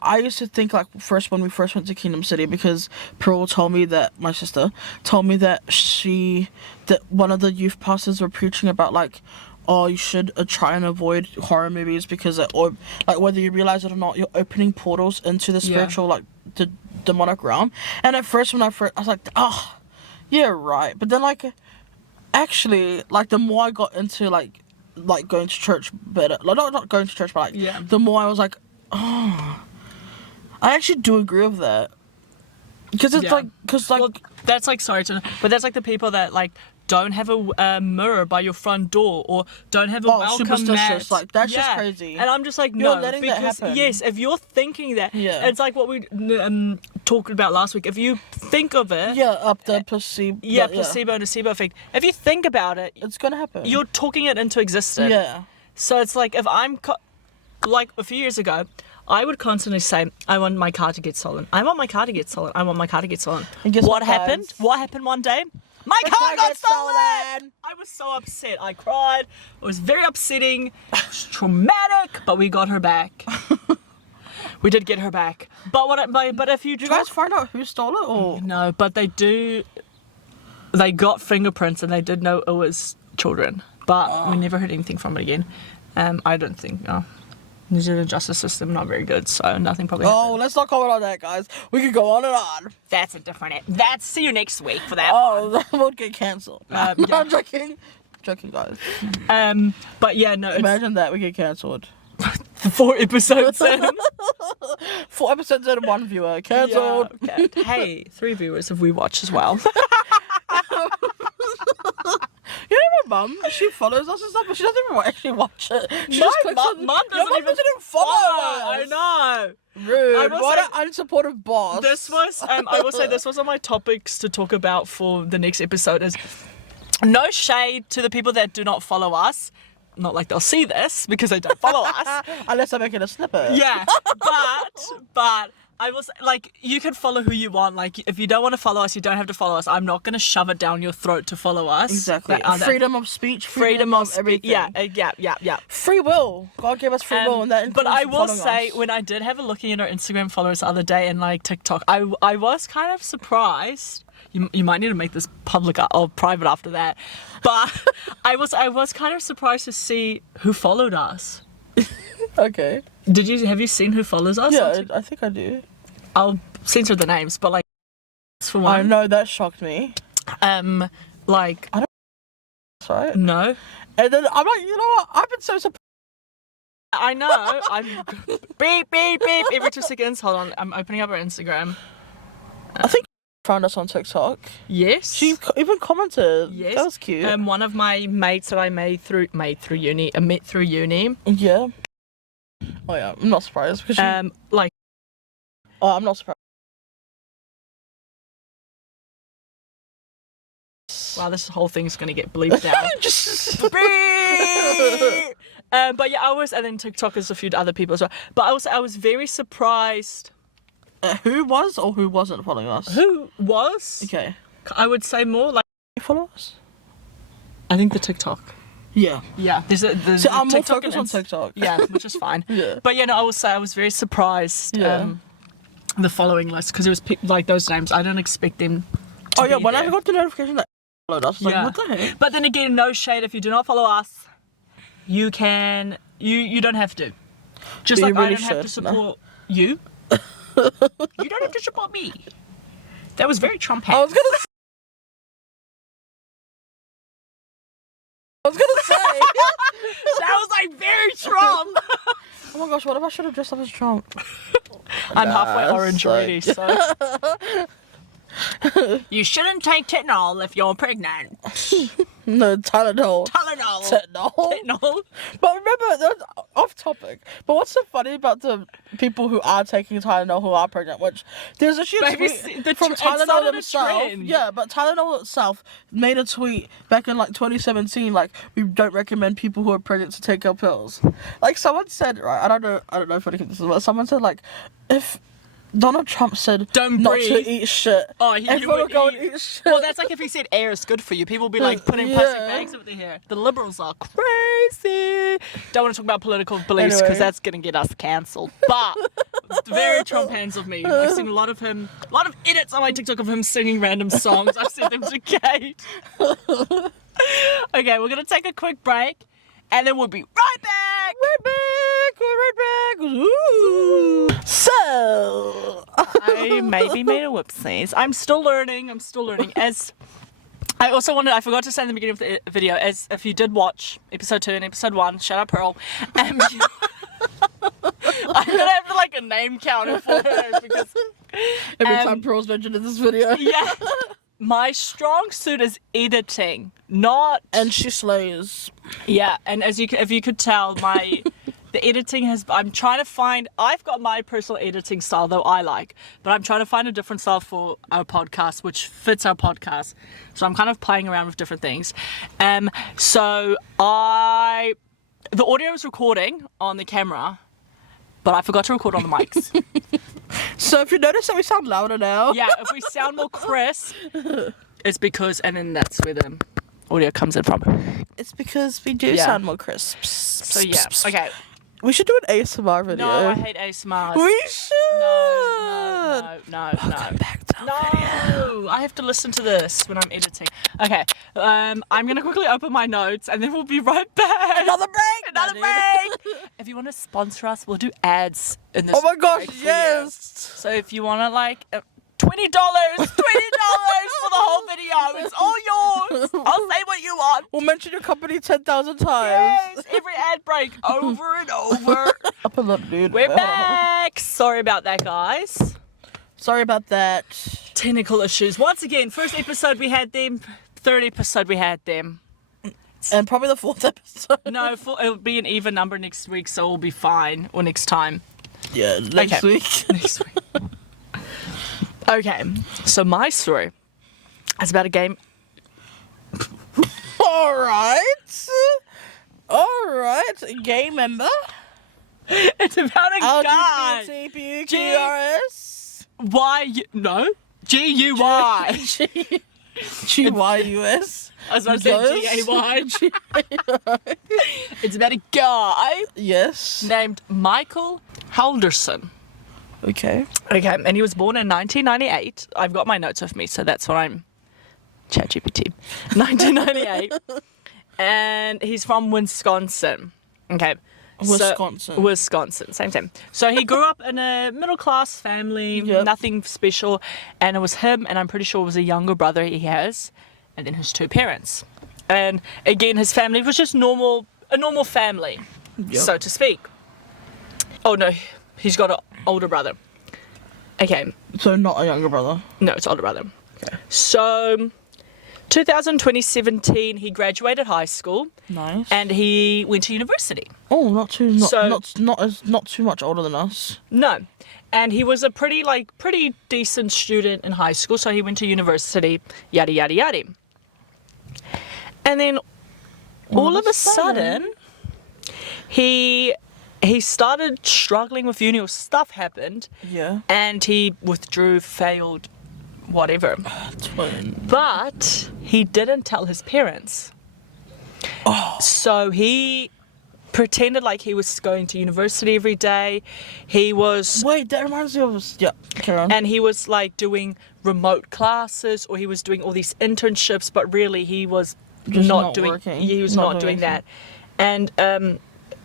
I used to think like first when we first went to Kingdom City, because Pearl told me that my sister told me that one of the youth pastors were preaching about like, oh, you should try and avoid horror movies because or like whether you realize it or not, you're opening portals into the spiritual like the demonic realm. And at first I was like, oh, yeah, right. But then like actually like the more I got into like going to church better, like not going to church, but like the more I was like, oh, I actually do agree with that. Because it's well, that's like, sorry to, but that's like the people that like don't have a mirror by your front door, or don't have a welcome mat. Like that's just crazy. And I'm just like, you're no, letting because that happen. yes, if you're thinking that, it's like what we talked about last week. If you think of it, the placebo, placebo and nocebo effect. If you think about it, it's gonna happen. You're talking it into existence. Yeah. So it's like if I'm like a few years ago, I would constantly say, I want my car to get stolen. I want my car to get stolen. I want my car to get stolen. What happened? What happened one day? My car got stolen! I was so upset. I cried. It was very upsetting. It was traumatic, but we got her back. We did get her back. But if you did you guys find out who stole it or no? But they got fingerprints and they did know it was children. But we never heard anything from it again. I don't think. New Zealand justice system not very good, so nothing probably happened. Let's not comment on that, guys. We could go on and on. That's a different. See you next week for that. That won't get cancelled. I'm joking, guys. But yeah, no. Imagine that we get cancelled. 4 episodes in. 4 episodes in, 1 viewer cancelled. Yeah, okay. Hey, 3 viewers if we watch as well. You know my mum, she follows us and stuff, but she doesn't even actually watch it. She just clicks on... Mum doesn't even follow us. I know. Rude. What an unsupportive boss. This was, I will say this was on my topics to talk about for the next episode is no shade to the people that do not follow us. Not like they'll see this because they don't follow us. Unless I'm making a snippet. Yeah, but I was like, you can follow who you want. Like, if you don't want to follow us, you don't have to follow us. I'm not going to shove it down your throat to follow us. Exactly. Freedom of speech, freedom of everything. Yeah. Free will. God gave us free will, and that includes But I will say, us. when I did have a look at our Instagram followers the other day and like TikTok, I was kind of surprised. You might need to make this public or private after that. But I was kind of surprised to see who followed us. Okay. Have you seen who follows us? Yeah, I think I do. I'll censor the names, but like for one. I know that shocked me. Like I don't. Sorry. No. And then I'm like, you know what? I've been so surprised. I know. I'm beep beep beep every 2 seconds. Hold on, I'm opening up our Instagram. I think found us on TikTok. Yes. She even commented. Yes. That was cute. One of my mates that I met through uni. Yeah. Oh yeah, I'm not surprised because like. Oh, I'm not surprised. Wow, this whole thing's gonna get bleeped out. Just but yeah, and then TikTok is a few other people as well. But I was very surprised. Who was or who wasn't following us? Who was? Okay. I would say more like. You follow us? I think the TikTok. Yeah. Yeah. There's so I'm more focused on TikTok. Yeah, which is fine. Yeah. But yeah, no, I will say I was very surprised. Yeah. The following list because it was like those names. I don't expect them. To be when there. I got the notification that followed us, I was like, what the heck? But then again, no shade. If you do not follow us, you can. You don't have to. Just like I don't have to support you. You don't have to support me. That was very Trump. I was gonna say. That was like very Trump. Oh my gosh, what if I should have dressed up as Trump? I'm halfway orange already, so. You shouldn't take Tylenol if you're pregnant. No, Tylenol. Tylenol. But remember, that's off topic. But what's so funny about the people who are taking Tylenol who are pregnant? Which there's a huge tweet from Tylenol themselves. Yeah, but Tylenol itself made a tweet back in like 2017, like we don't recommend people who are pregnant to take our pills. Like someone said, right? I don't know if I can this is, but someone said like if Donald Trump said Don't not breathe. to eat shit. Oh, you Everyone would would go and eat. eat shit. Well, that's like if he said air is good for you. People would be like putting plastic bags over their hair. The liberals are crazy. Don't want to talk about political beliefs because Anyway. that's going to get us cancelled. But very Trump hands of me. I've seen a lot of edits on my TikTok of him singing random songs. I've sent them to Kate. Okay, we're going to take a quick break and then we'll be right back. We're right back. Ooh. So, I maybe made a whoopsies. I'm still learning. As I forgot to say in the beginning of the video, as if you did watch episode 2 and episode 1, shout out Pearl. I'm gonna have like a name counter for her because every time Pearl's mentioned in this video. yeah, my strong suit is editing, not And she slays. yeah. And if you could tell, the editing I'm trying to find. I've got my personal editing style though I like, but I'm trying to find a different style for our podcast which fits our podcast. So I'm kind of playing around with different things. So the audio is recording on the camera, but I forgot to record on the mics. So if you notice that we sound louder now. Yeah, if we sound more crisp, it's because, and then that's where the audio comes in from. It's because we do Yeah. sound more crisp. So yeah, okay. We should do an ASMR video. No, I hate ASMR. We should. No. Back to No, I have to listen to this when I'm editing. Okay, I'm gonna quickly open my notes and then we'll be right back. Another break. Another break. If you want to sponsor us, we'll do ads in this. Oh my gosh, break for you. yes. So if you want to like $20 for the whole video, it's all yours. I'll say what you want. We'll mention your company 10,000 times. Yes, every ad break over and over. Up a lot, dude. We're back. Sorry about that, guys. Sorry about that. Technical issues. Once again, first episode we had them, third episode we had them. And probably the 4th episode. No, it'll be an even number next week, so we'll be fine. Or next time. Yeah, next Okay. week. Next week. Okay, so my story is about a game. Alright. Gay member. It's about a guy. LGBTQRS. No? G-U-Y. GYUS. I was about to say G-A-Y. It's about a guy Yes. named Michael Halderson. Okay. Okay, and he was born in 1998. I've got my notes with me, so that's what I'm ChatGPT. 1998. And he's from Wisconsin. Okay. Wisconsin, same. So he grew up in a middle-class family, Yep. nothing special, and it was him, and I'm pretty sure it was a younger brother he has, and then his 2 parents. And again, his family was just a normal family, Yep. so to speak. Oh no, he's got an older brother. Okay, So not a younger brother. no, it's older brother. Okay. So 2017, he graduated high school Nice. and he went to university. Oh, not too much older than us. No. And he was a pretty decent student in high school, so he went to university, yada, yada, yada. And then all of a sudden, he started struggling with uni, or stuff happened, Yeah. and he withdrew, failed, whatever. Twin. But he didn't tell his parents. Oh. So he pretended like he was going to university every day. He was, Wait, that reminds me of... Yeah, carry on. and he was like doing remote classes, or he was doing all these internships, but really he was Just not not doing, working. he was Not not doing doing that. And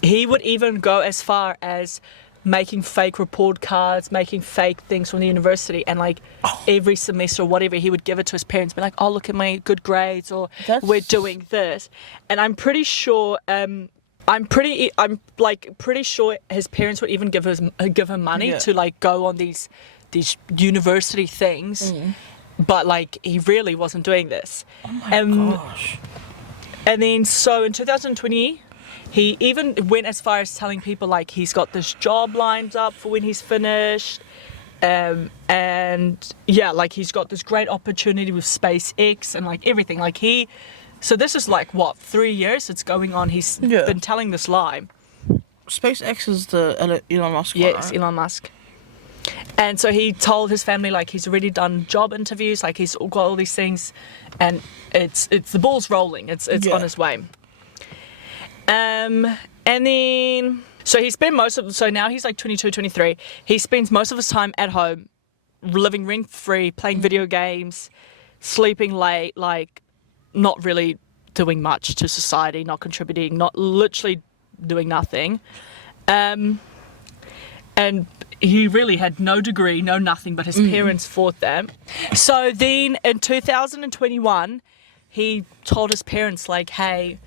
he would even go as far as making fake report cards, making fake things from the university, and like every semester or whatever, he would give it to his parents, be like, oh, look at my good grades, or That's- we're doing this. And I'm pretty sure I'm pretty sure his parents would even give him money Yeah. to like go on these university things, but like he really wasn't doing this. Oh my gosh. And then so in 2020, he even went as far as telling people like he's got this job lined up for when he's finished. And yeah, like he's got this great opportunity with SpaceX and like everything. Like so this is like what, 3 years it's going on. He's Yeah. been telling this lie. SpaceX is the Elon Musk one, Yes, right? Elon Musk. And so he told his family, like, he's already done job interviews, like, he's got all these things, and it's the ball's rolling. It's on his way. And then, so now he's like 22, 23. He spends most of his time at home, living rent-free, playing video games, sleeping late, like, not really doing much to society, not contributing, not literally doing nothing. And he really had no degree, no nothing, but his parents fought that. So then in 2021, he told his parents, like, hey,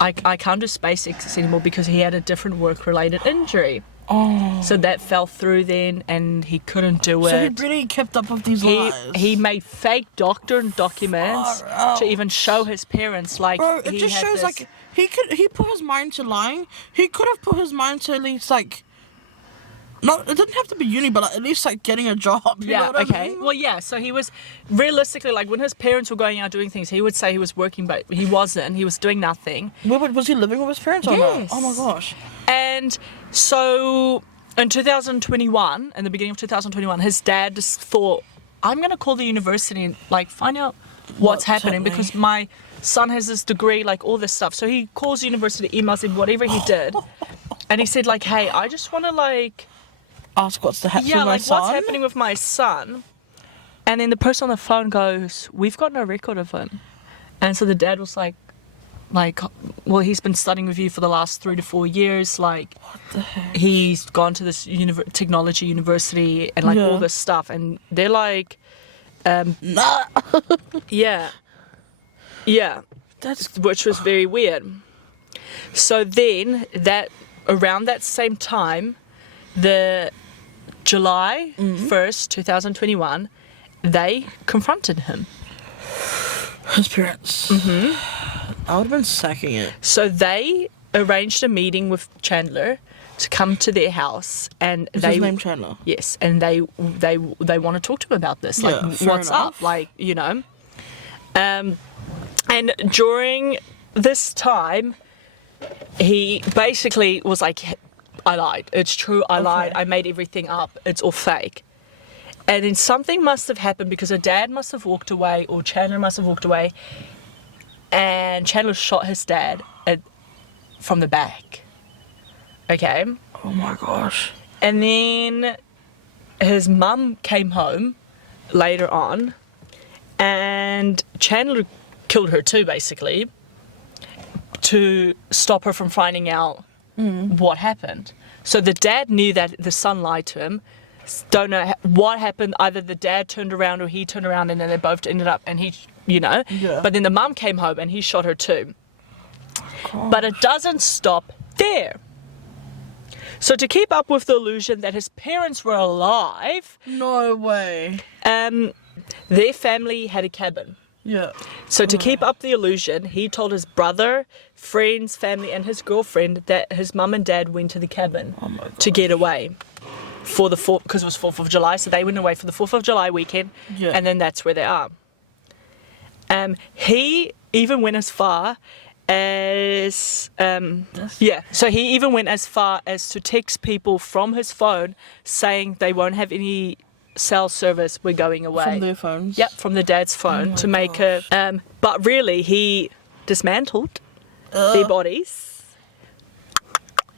I can't do SpaceX anymore because he had a different work-related injury. Oh. So that fell through then, and he couldn't do it. So he really kept up with these lies. He made fake doctor documents to even show his parents, like, Bro, it he just had shows, this- like, he put his mind to lying. He could have put his mind to at least, like, it didn't have to be uni, but like, at least, like, getting a job. You know what I mean? Well, yeah, so he was, realistically, like, when his parents were going out doing things, he would say he was working, but he wasn't. He was doing nothing. Was he living with his parents or not? Yes. Oh my gosh. And so in 2021, in the beginning of 2021, his dad just thought, I'm going to call the university and, like, find out what's happening because my son has this degree, like, all this stuff. So he calls the university, emails him, whatever he did. And he said, like, hey, I just want to, like, ask what's with my like, son. what's happening with my son? And then the person on the phone goes, we've got no record of him. And so the dad was like, well, he's been studying with you for the last 3 to 4 years. Like, What the heck? he's gone to this technology university and, like, all this stuff. And they're like, Nah. yeah. Which was very weird. So then, around that same time, the July 1st, 2021, they confronted him. His parents. I would have been sacking it. So they arranged a meeting with Chandler to come to their house, and Is his name Chandler? Yes, and they want to talk to him about this. Like, Yeah, fair what's enough. up? Like, you know. And during this time, he basically was like, I lied. It's true. I lied. I made everything up. It's all fake. And then something must have happened because her dad must have walked away, or Chandler must have walked away, and Chandler shot his dad from the back. Okay? Oh my gosh. And then his mum came home later on, and Chandler killed her too, basically, to stop her from finding out what happened. So the dad knew that the son lied to him. Don't know what happened. Either the dad turned around or he turned around, and then they both ended up, and he, you know. Yeah. But then the mum came home and he shot her too. Gosh. But it doesn't stop there. So to keep up with the illusion that his parents were alive, No way. their family had a cabin. Yeah. So to keep up the illusion, he told his brother, friends, family, and his girlfriend that his mum and dad went to the cabin to get away for the because it was 4th of July. So they went away for the 4th of July weekend, and then that's where they are. He even went as far as so he even went as far as to text people from his phone saying they won't have any cell service, we're going away. From their phones? Yep, from the dad's phone to make a but really he dismantled their bodies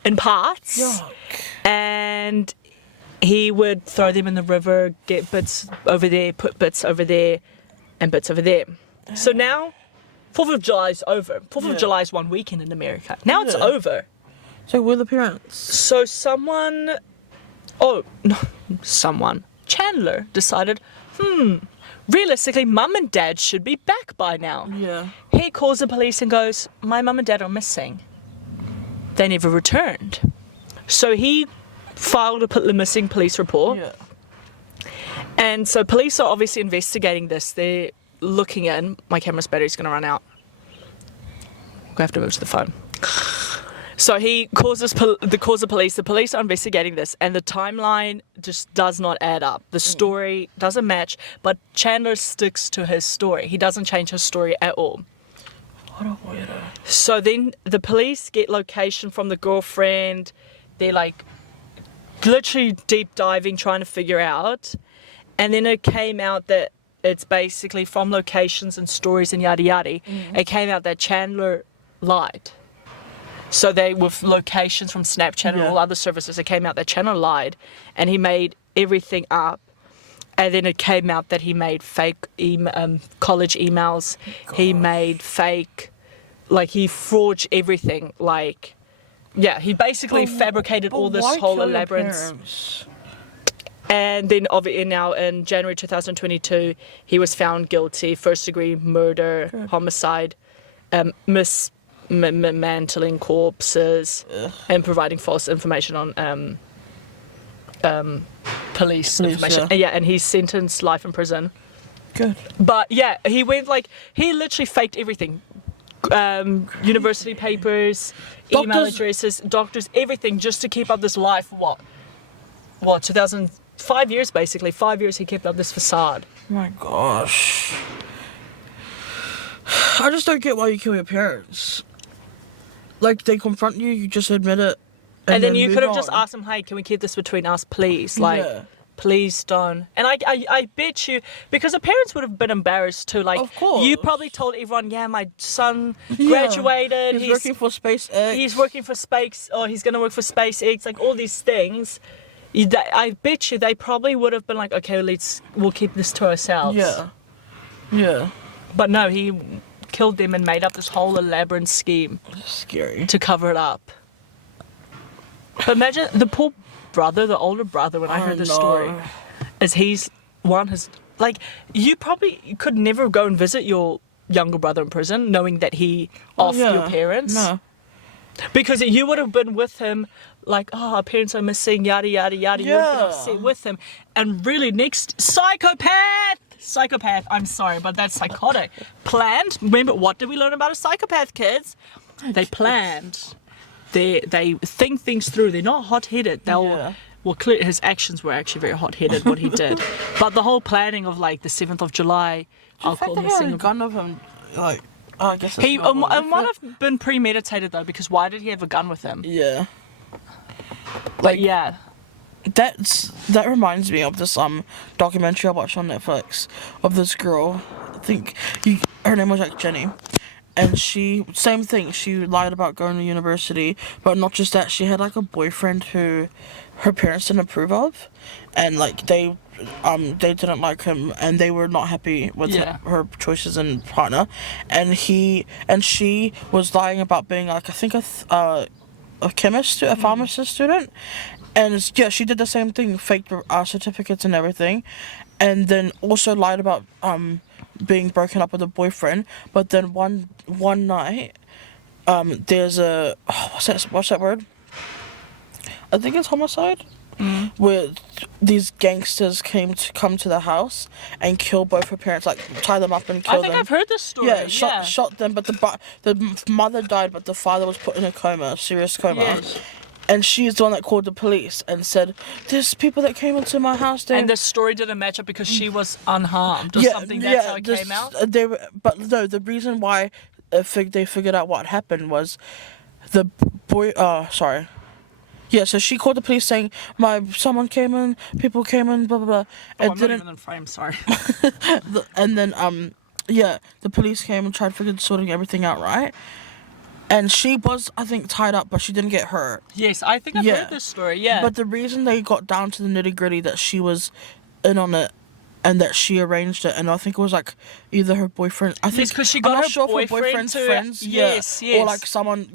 in parts. Yuck. And he would throw them in the river, get bits over there, put bits over there, and bits over there. So now 4th of July is over. 4th of July is one weekend in America. Now it's over. So where are the parents? So Chandler decided, realistically, mum and dad should be back by now. Yeah. He calls the police and goes, my mum and dad are missing. They never returned. So he filed a missing police report. Yeah. And so police are obviously investigating this. They're looking in. My camera's battery's going to run out. We'll have to move to the phone. So he calls the police. The police are investigating this, and the timeline just does not add up. The story doesn't match, but Chandler sticks to his story. He doesn't change his story at all. What a weirdo. So then the police get location from the girlfriend. They're like literally deep diving, trying to figure out. And then it came out that it's basically from locations and stories and yada yada. It came out that Chandler lied. So they, with locations from Snapchat and all other services, it came out that Chandler lied and he made everything up. And then it came out that he made fake college emails. He made fake, like he forged everything. Like, yeah, he basically fabricated all this whole elaborate. And then now in January 2022, he was found guilty, first degree murder, homicide, mantling corpses, and providing false information on police information. Yeah. And he's sentenced life in prison. Good. But yeah, he went he literally faked everything. University papers, email addresses, doctors, everything, just to keep up this life. What 5 years basically. 5 years he kept up this facade. My gosh. I just don't get why you kill your parents. Like, they confront you, you just admit it. And then you could have just asked him, hey, can we keep this between us, please? Like, please don't. And I bet you, because the parents would have been embarrassed too. Like, of course. You probably told everyone, yeah, my son graduated. He's working for SpaceX. He's working for Space, or he's going to work for SpaceX, like all these things. I bet you they probably would have been like, okay, we'll keep this to ourselves. Yeah. Yeah. But no, he killed them and made up this whole elaborate scheme. Scary. To cover it up. But imagine the poor brother, the older brother, when I heard this story, is you probably could never go and visit your younger brother in prison knowing that he off your parents. No. Because you would have been with him, like, oh, our parents are missing, yada, yada, yada. You would have been upset with him. And really, next, psychopath, I'm sorry, but that's psychotic. Planned. Remember, what did we learn about a psychopath, kids? They planned. They think things through. They're not hot-headed. Well, clearly his actions were actually very hot-headed, what he did. But the whole planning of, like, the 7th of July, I'll call him a single gun of him, like, I guess it might have been premeditated though, because why did he have a gun with him? Yeah. Like, yeah. That reminds me of this documentary I watched on Netflix of this girl. I think her name was like Jenny. And same thing, she lied about going to university, but not just that, she had like a boyfriend who her parents didn't approve of, and like they didn't like him, and they were not happy with her choices and partner, and she was lying about being like, I think a chemist, a pharmacist student, and she did the same thing, faked certificates and everything, and then also lied about being broken up with a boyfriend. But then one night, there's a what's that word? I think it's homicide. Where these gangsters come to the house and kill both her parents, like tie them up and kill them. I think I've heard this story. Yeah, shot them, but the mother died, but the father was put in a coma, a serious coma. Yes. And she's the one that called the police and said, "There's people that came into my house." And the story didn't match up because she was unharmed or something. That's how it came out. But no, the reason why they figured out what happened was the boy. Yeah, so she called the police saying, someone came in, people came in, blah, blah, blah. I'm not even in frame, sorry. And then, the police came and tried sorting everything out, right? And she was, I think, tied up, but she didn't get hurt. Yes, I think I've heard this story, yeah. But the reason they got down to the nitty-gritty that she was in on it and that she arranged it, and I think it was, like, either her boyfriend... I think, yes, because she got her boyfriend's friends. Yes. Or, like, someone,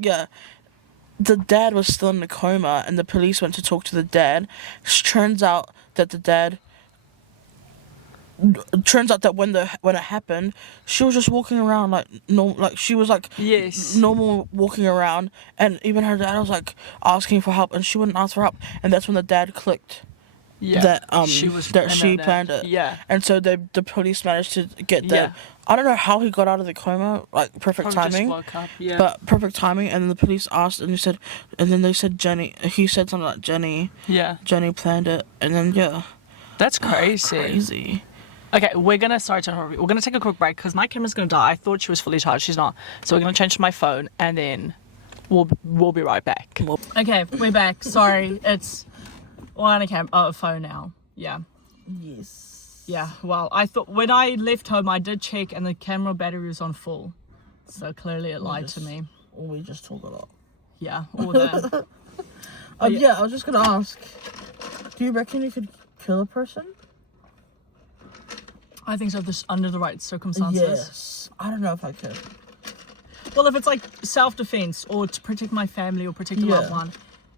The dad was still in a coma, and the police went to talk to the dad. Turns out that when it happened, she was just walking around like normal, like she was like normal walking around, and even her dad was like asking for help, and she wouldn't ask for help, and that's when the dad clicked. That she planned it. Yeah. And so the police managed to get the I don't know how he got out of the coma, like perfect timing. Just woke up, But perfect timing, and then the police asked, and then they said Jenny. He said something like Jenny. Yeah. Jenny planned it, and then That's crazy. Crazy. Okay, we're gonna take a quick break because my camera's gonna die. I thought she was fully charged. She's not. So we're gonna change to my phone, and then we'll be right back. Okay, we're back. Sorry, it's Or on a phone now. Yeah. Yes. Yeah. Well, I thought when I left home, I did check, and the camera battery was on full. So clearly it lied to me. Or we just talk a lot. Yeah. Or that. Yeah, I was just gonna ask. Do you reckon you could kill a person? I think so. This under the right circumstances. Yes. I don't know if I could. Well, if it's like self-defense or to protect my family or protect a loved one,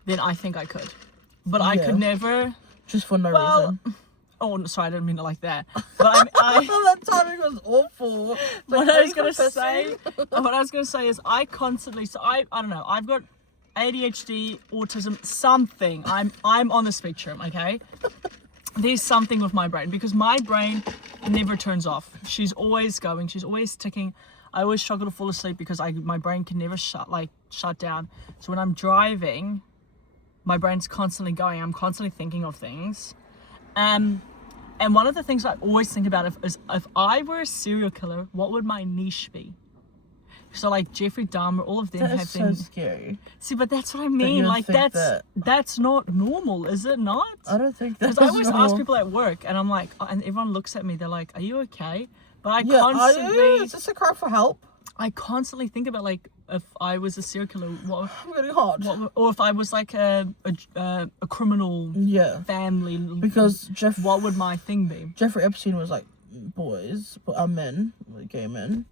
then I think I could. But I could never. Just for no reason. Oh, no, sorry, I didn't mean it like that. But that timing was awful. What I was gonna say is I constantly. So I don't know. I've got ADHD, autism, something. I'm on the spectrum. Okay. There's something with my brain because my brain never turns off. She's always going. She's always ticking. I always struggle to fall asleep because my brain can never shut down. So when I'm driving, my brain's constantly going. I'm constantly thinking of things. And one of the things I always think about is if I were a serial killer, what would my niche be? So like Jeffrey Dahmer, all of them that have is been. so scary. See, but that's what I mean. Like that's not normal, is it not? I don't think that's Because I always normal. ask people at work, and I'm like, and everyone looks at me. They're like, "Are you okay?" But I Is this a cry for help? I constantly think about like if I was a serial killer, I'm getting hot. or if I was like a criminal family. Because what would my thing be? Jeffrey Epstein was like boys, but men, like gay men.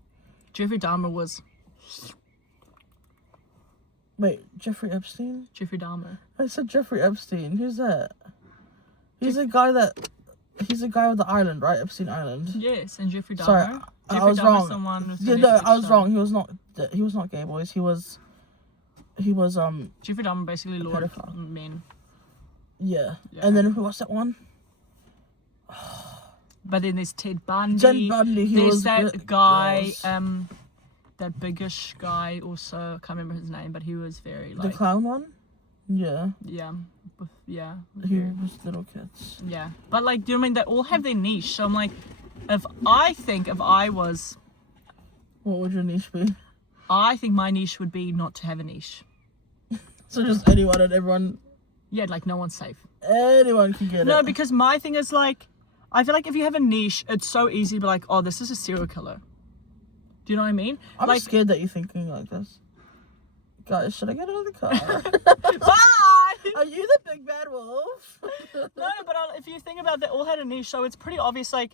Jeffrey Dahmer was. Wait, Jeffrey Epstein? Jeffrey Dahmer. I said Jeffrey Epstein. Who's that? He's a guy with the island, right? Epstein Island. Yes, and Jeffrey Dahmer. Sorry, Jeffrey I was Dahmer's wrong. The one with I was wrong. He was not gay boys. He was Jeffrey Dahmer basically lured men. Yeah. And then what's that one? But then there's Ted Bundy. Ted Bundy. There's that guy, that biggish guy also. I can't remember his name, but he was very like the clown one. Yeah. Yeah. Yeah. He was little kids. Yeah. But like, do you know what I mean? They all have their niche. So I'm like, if I was, what would your niche be? I think my niche would be not to have a niche. So just anyone and everyone. Yeah, like no one's safe. Anyone can get it. No, because my thing is like, I feel like if you have a niche, it's so easy to be like, oh, this is a serial killer. Do you know what I mean? I'm like, scared that you're thinking like this. Guys, should I get out of the car? Bye! Are you the big bad wolf? No, but if you think about it, they all had a niche, so it's pretty obvious. Like,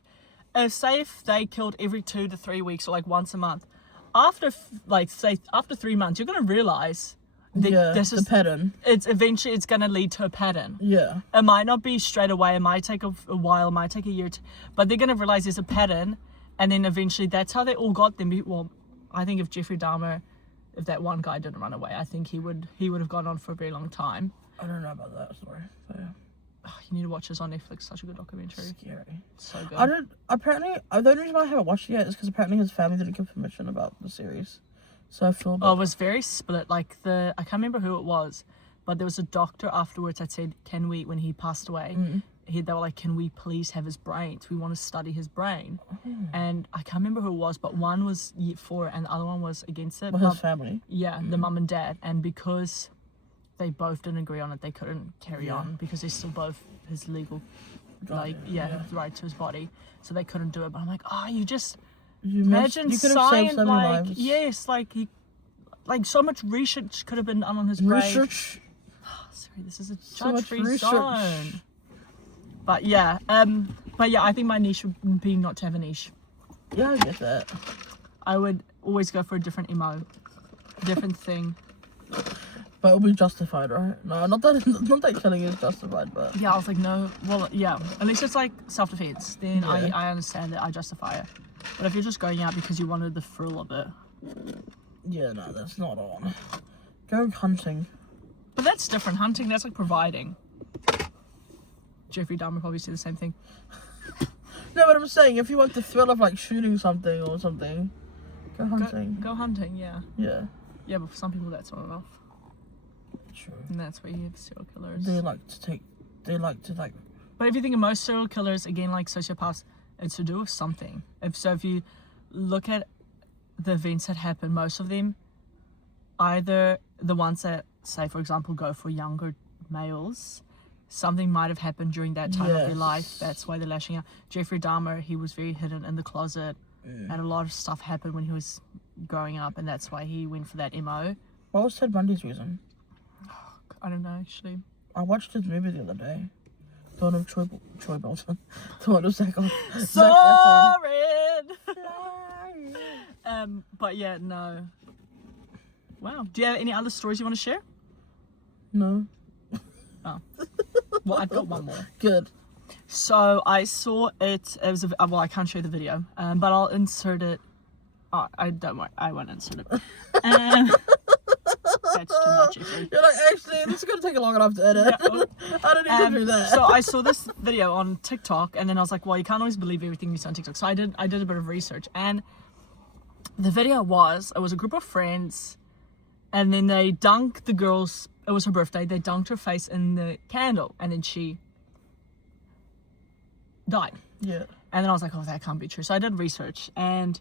say if they killed every 2 to 3 weeks or like once a month, after 3 months, you're gonna realize that this is the pattern. It's eventually gonna lead to a pattern. Yeah. It might not be straight away. It might take a while. It might take a year, but they're gonna realize there's a pattern, and then eventually that's how they all got them. Well, I think if Jeffrey Dahmer, if that one guy didn't run away, I think he would have gone on for a very long time. I don't know about that story. So yeah. Oh, you need to watch this on Netflix. Such a good documentary. Scary. So good. Apparently, the only reason why I haven't watched it yet is because apparently his family didn't give permission about the series. So I feel. Oh, it was very split. Like I can't remember who it was, but there was a doctor afterwards that said, "Can we?" When he passed away, they were like, "Can we please have his brains? We want to study his brain." And I can't remember who it was, but one was for it and the other one was against it. His family. Yeah, the mum and dad, and because they both didn't agree on it, they couldn't carry on because they're still both his legal, right to his body, so they couldn't do it. But I'm like, imagine you could have science, saved so many lives. yes, like so much research could have been done on his brain. Research. Sorry, this is a So much judge-free research. zone. But yeah, I think my niche would be not to have a niche. Yeah, I get that. I would always go for a different emo, different thing. But it'll be justified, right? No, not that killing is justified, but Yeah, I was like, no. Well, yeah, unless it's like self-defense, then I understand it. I justify it. But if you're just going out because you wanted the thrill of it, yeah, no, that's not on. Go hunting. but that's different. Hunting, that's like providing. Jeffrey Dahmer probably said the same thing. No, but I'm saying if you want the thrill of like shooting something or something, go hunting. Go hunting, yeah. Yeah. Yeah, but for some people that's not enough. True. And that's where you have serial killers. They like to. But if you think of most serial killers, again, like sociopaths, it's to do with something. If you look at the events that happen, most of them, either the ones that, say, for example, go for younger males, something might have happened during that time of their Yes. life. That's why they're lashing out. Jeffrey Dahmer, he was very hidden in the closet, and a lot of stuff happened when he was growing up, and that's why he went for that MO. What was Ted Bundy's reason? I don't know, actually. I watched his movie the other day. The one of Troy Bolton. The one of Zac Efron. But yeah, no. Wow. Do you have any other stories you want to share? No. Oh. Well, I've got one more. Good. So I saw it. It was well, I can't show you the video, but I'll insert it. Oh, I don't worry. I won't insert it. That's too much effort. You're like, actually, this is going to take long enough to edit. Yeah, I don't need to do that. So I saw this video on TikTok, and then I was like, well, you can't always believe everything you see on TikTok. So I did a bit of research, and the video it was a group of friends, and then they dunked the girl's. It was her birthday. They dunked her face in the candle, and then she died. Yeah. And then I was like, oh, that can't be true. So I did research, and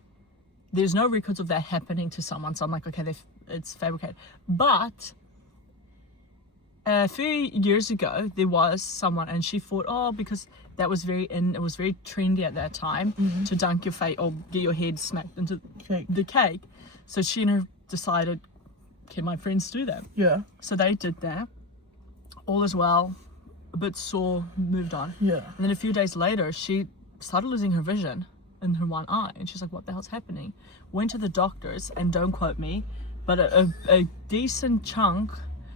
there's no records of that happening to someone. So I'm like, okay, it's fabricated. But a few years ago, there was someone, and she thought, oh, because that was it was very trendy at that time to dunk your face or get your head smacked into the cake. So she and her decided, can my friends do that? Yeah. So they did that. All is well, a bit sore, moved on. Yeah. And then a few days later, she started losing her vision in her one eye. And she's like, what the hell's happening? Went to the doctors, and don't quote me, but a decent chunk.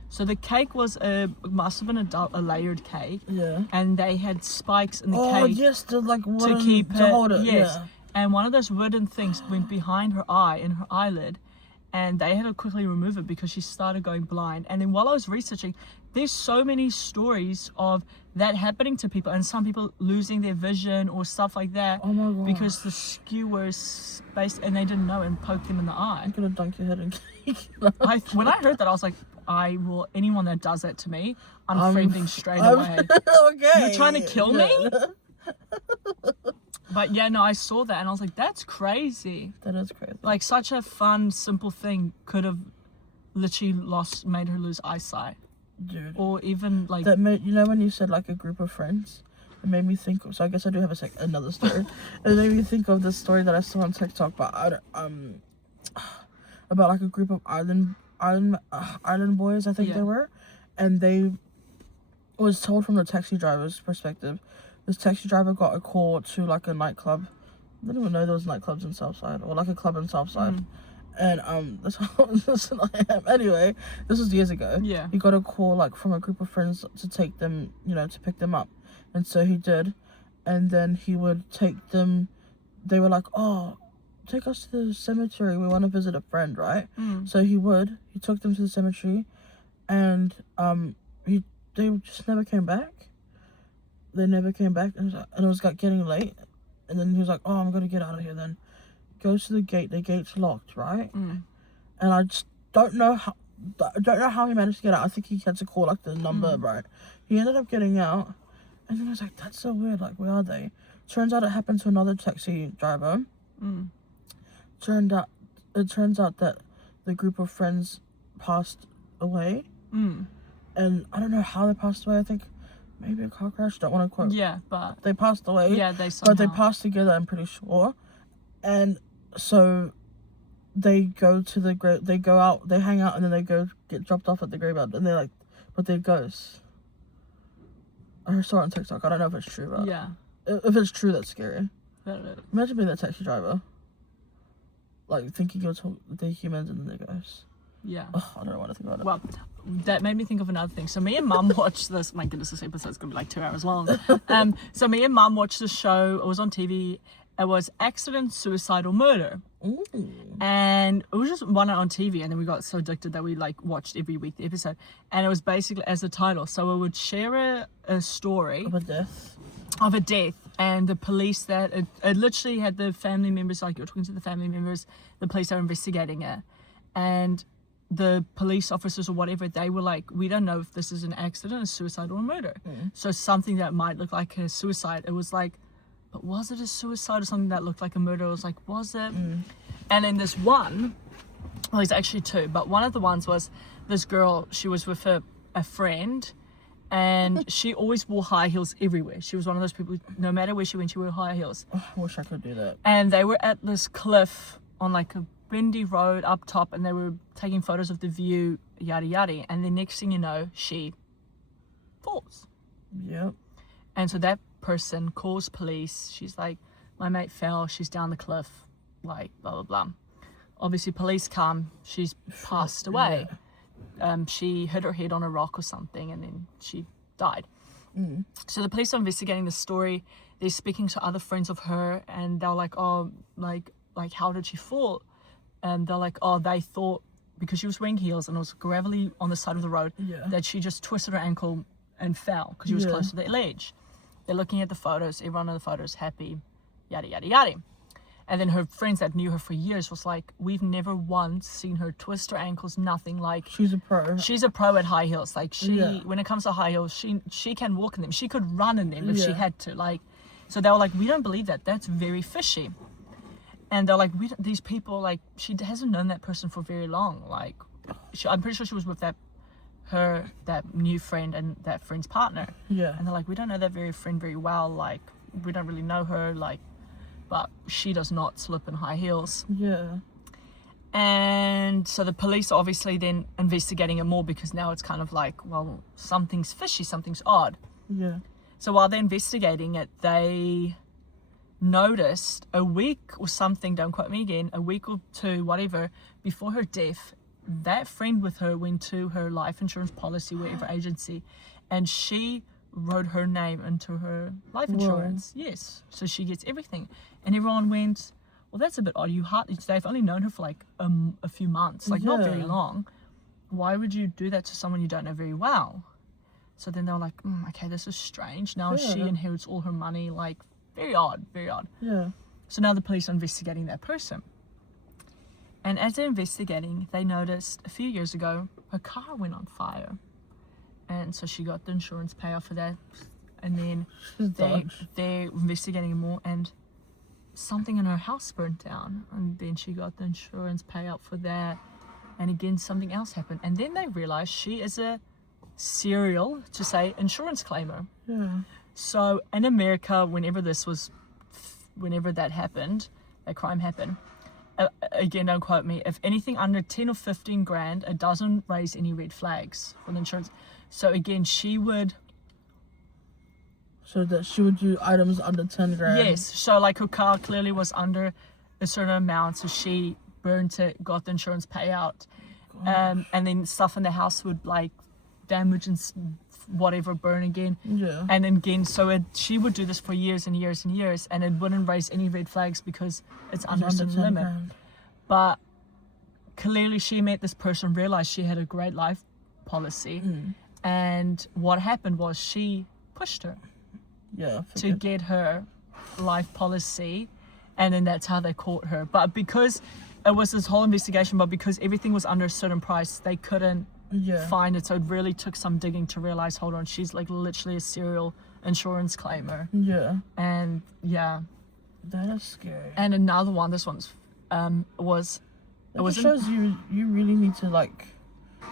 So the cake must have been a layered cake. Yeah. And they had spikes in the Oh, cake yes, to like to keep to hold it. Yes. Yeah. And one of those wooden things went behind her eye, in her eyelid. And they had to quickly remove it because she started going blind. And then while I was researching, there's so many stories of that happening to people, and some people losing their vision or stuff like that. Oh my God. Because the skew was spaced and they didn't know and poked them in the eye. I'm gonna dunk your head in cake. When I heard that, I was like, anyone that does that to me, I'm friending straight away. Okay. You're trying to kill me? But yeah, no, I saw that and I was like, that's crazy. That is crazy. Like, such a fun, simple thing could have literally made her lose eyesight. Dude. Or even like... That made, you know when you said like a group of friends? It made me think of, so I guess I do have another story. It made me think of this story that I saw on TikTok about like a group of island boys, I think they were. And it was told from the taxi driver's perspective. This taxi driver got a call to like a nightclub. I didn't even know there was nightclubs in Southside, or like a club in Southside. And that's how listen I am. Anyway, this was years ago. Yeah. He got a call like from a group of friends to take them, to pick them up. And so he did. And then he would take them. They were like, oh, take us to the cemetery. We want to visit a friend, right? So he took them to the cemetery, and they just never came back. They never came back, and it was like getting late. And then he was like, oh, I'm gonna get out of here then. Goes to the gate, the gate's locked, right? And I just don't know how he managed to get out. I think he had to call like the number, right? He ended up getting out, and then I was like, that's so weird, like where are they? Turns out it happened to another taxi driver. It turns out that the group of friends passed away. And I don't know how they passed away. I think maybe a car crash, don't want to quote. Yeah, but... They passed away. Yeah, they somehow... But they passed together, I'm pretty sure. And so they go to the grave, they go out, they hang out, and then they go get dropped off at the graveyard, and they're like, but they're ghosts. I saw it on TikTok. I don't know if it's true, but yeah, if it's true, that's scary. that is. Imagine being a taxi driver, like thinking they're humans and then they're ghosts. Yeah. Oh, I don't know what to think about it. Well, that made me think of another thing. So me and Mum watched this. My goodness, this episode's gonna be like 2 hours long. So me and Mum watched the show. It was on TV. It was Accident, Suicide, or Murder. And it was just one on TV, and then we got so addicted that we like watched every week the episode. And it was basically as the title. So it would share a story Of a death. and the police that it literally had the family members, like you're talking to the family members, the police are investigating it, and the police officers or whatever, they were like, we don't know if this is an accident, a suicide, or a murder. So something that might look like a suicide, it was like, but was it a suicide, or something that looked like a murder? I was like, was it? And then this one, well, there's actually two, but one of the ones was this girl, she was with a friend, And she always wore high heels everywhere. She was one of those people, no matter where she went, she wore high heels. I wish I could do that. And they were at this cliff on like a windy road up top, and they were taking photos of the view, yada yada. And the next thing you know, she falls. Yep. And so that person calls police. She's like, my mate fell, she's down the cliff, like blah blah blah. Obviously police come, she's passed away. She hit her head on a rock or something, and then she died. So the police are investigating the story. They're speaking to other friends of her, and they're like, oh, like how did she fall? And they're like, oh, they thought because she was wearing heels and it was gravelly on the side of the road, that she just twisted her ankle and fell because she was close to the ledge. They're looking at the photos, everyone in the photos happy, yada yada yada. And then her friends that knew her for years was like, we've never once seen her twist her ankles, nothing. Like, she's a pro. She's a pro at high heels. Like, when it comes to high heels, she can walk in them. She could run in them if she had to. Like, so they were like, we don't believe that. That's very fishy. And they're like, these people, like, she hasn't known that person for very long. Like, I'm pretty sure she was with that new friend and that friend's partner. Yeah. And they're like, we don't know that friend very well. Like, we don't really know her. Like, but she does not slip in high heels. Yeah. And so the police are obviously then investigating it more, because now it's kind of like, well, something's fishy, something's odd. Yeah. So while they're investigating it, they noticed a week or something, don't quote me again, a week or two, whatever, before her death, that friend with her went to her life insurance policy, whatever agency, and she wrote her name into her life insurance. Yes. So she gets everything. And everyone went, well, that's a bit odd. They've only known her for like a few months, like not very long. Why would you do that to someone you don't know very well? So then they were like, okay, this is strange. Now she inherits all her money. Like, very odd, very odd. Yeah. So now the police are investigating that person. And as they're investigating, they noticed a few years ago, her car went on fire. And so she got the insurance payout for that. And then they're investigating more, and something in her house burnt down. And then she got the insurance payout for that. And again, something else happened. And then they realized she is a serial, to say, insurance claimer. Yeah. So in America, whenever that happened, that crime happened, again, don't quote me, if anything under 10 or 15 grand, it doesn't raise any red flags for the insurance. So again, she would do items under 10 grand. grand. Yes. So like her car clearly was under a certain amount, so she burnt it, got the insurance payout, and then stuff in the house would like damage and whatever burn again. Yeah. And then again, so she would do this for years and years and years, and it wouldn't raise any red flags because it's under some limit. Grand. But clearly she met this person, realized she had a great life policy, and what happened was she pushed her to get her life policy, and then that's how they caught her. But because it was this whole investigation, but because everything was under a certain price, they couldn't find it. So it really took some digging to realize, hold on, she's like literally a serial insurance claimer. Yeah. And yeah, that is scary. and another one, this one's It just shows you really need to like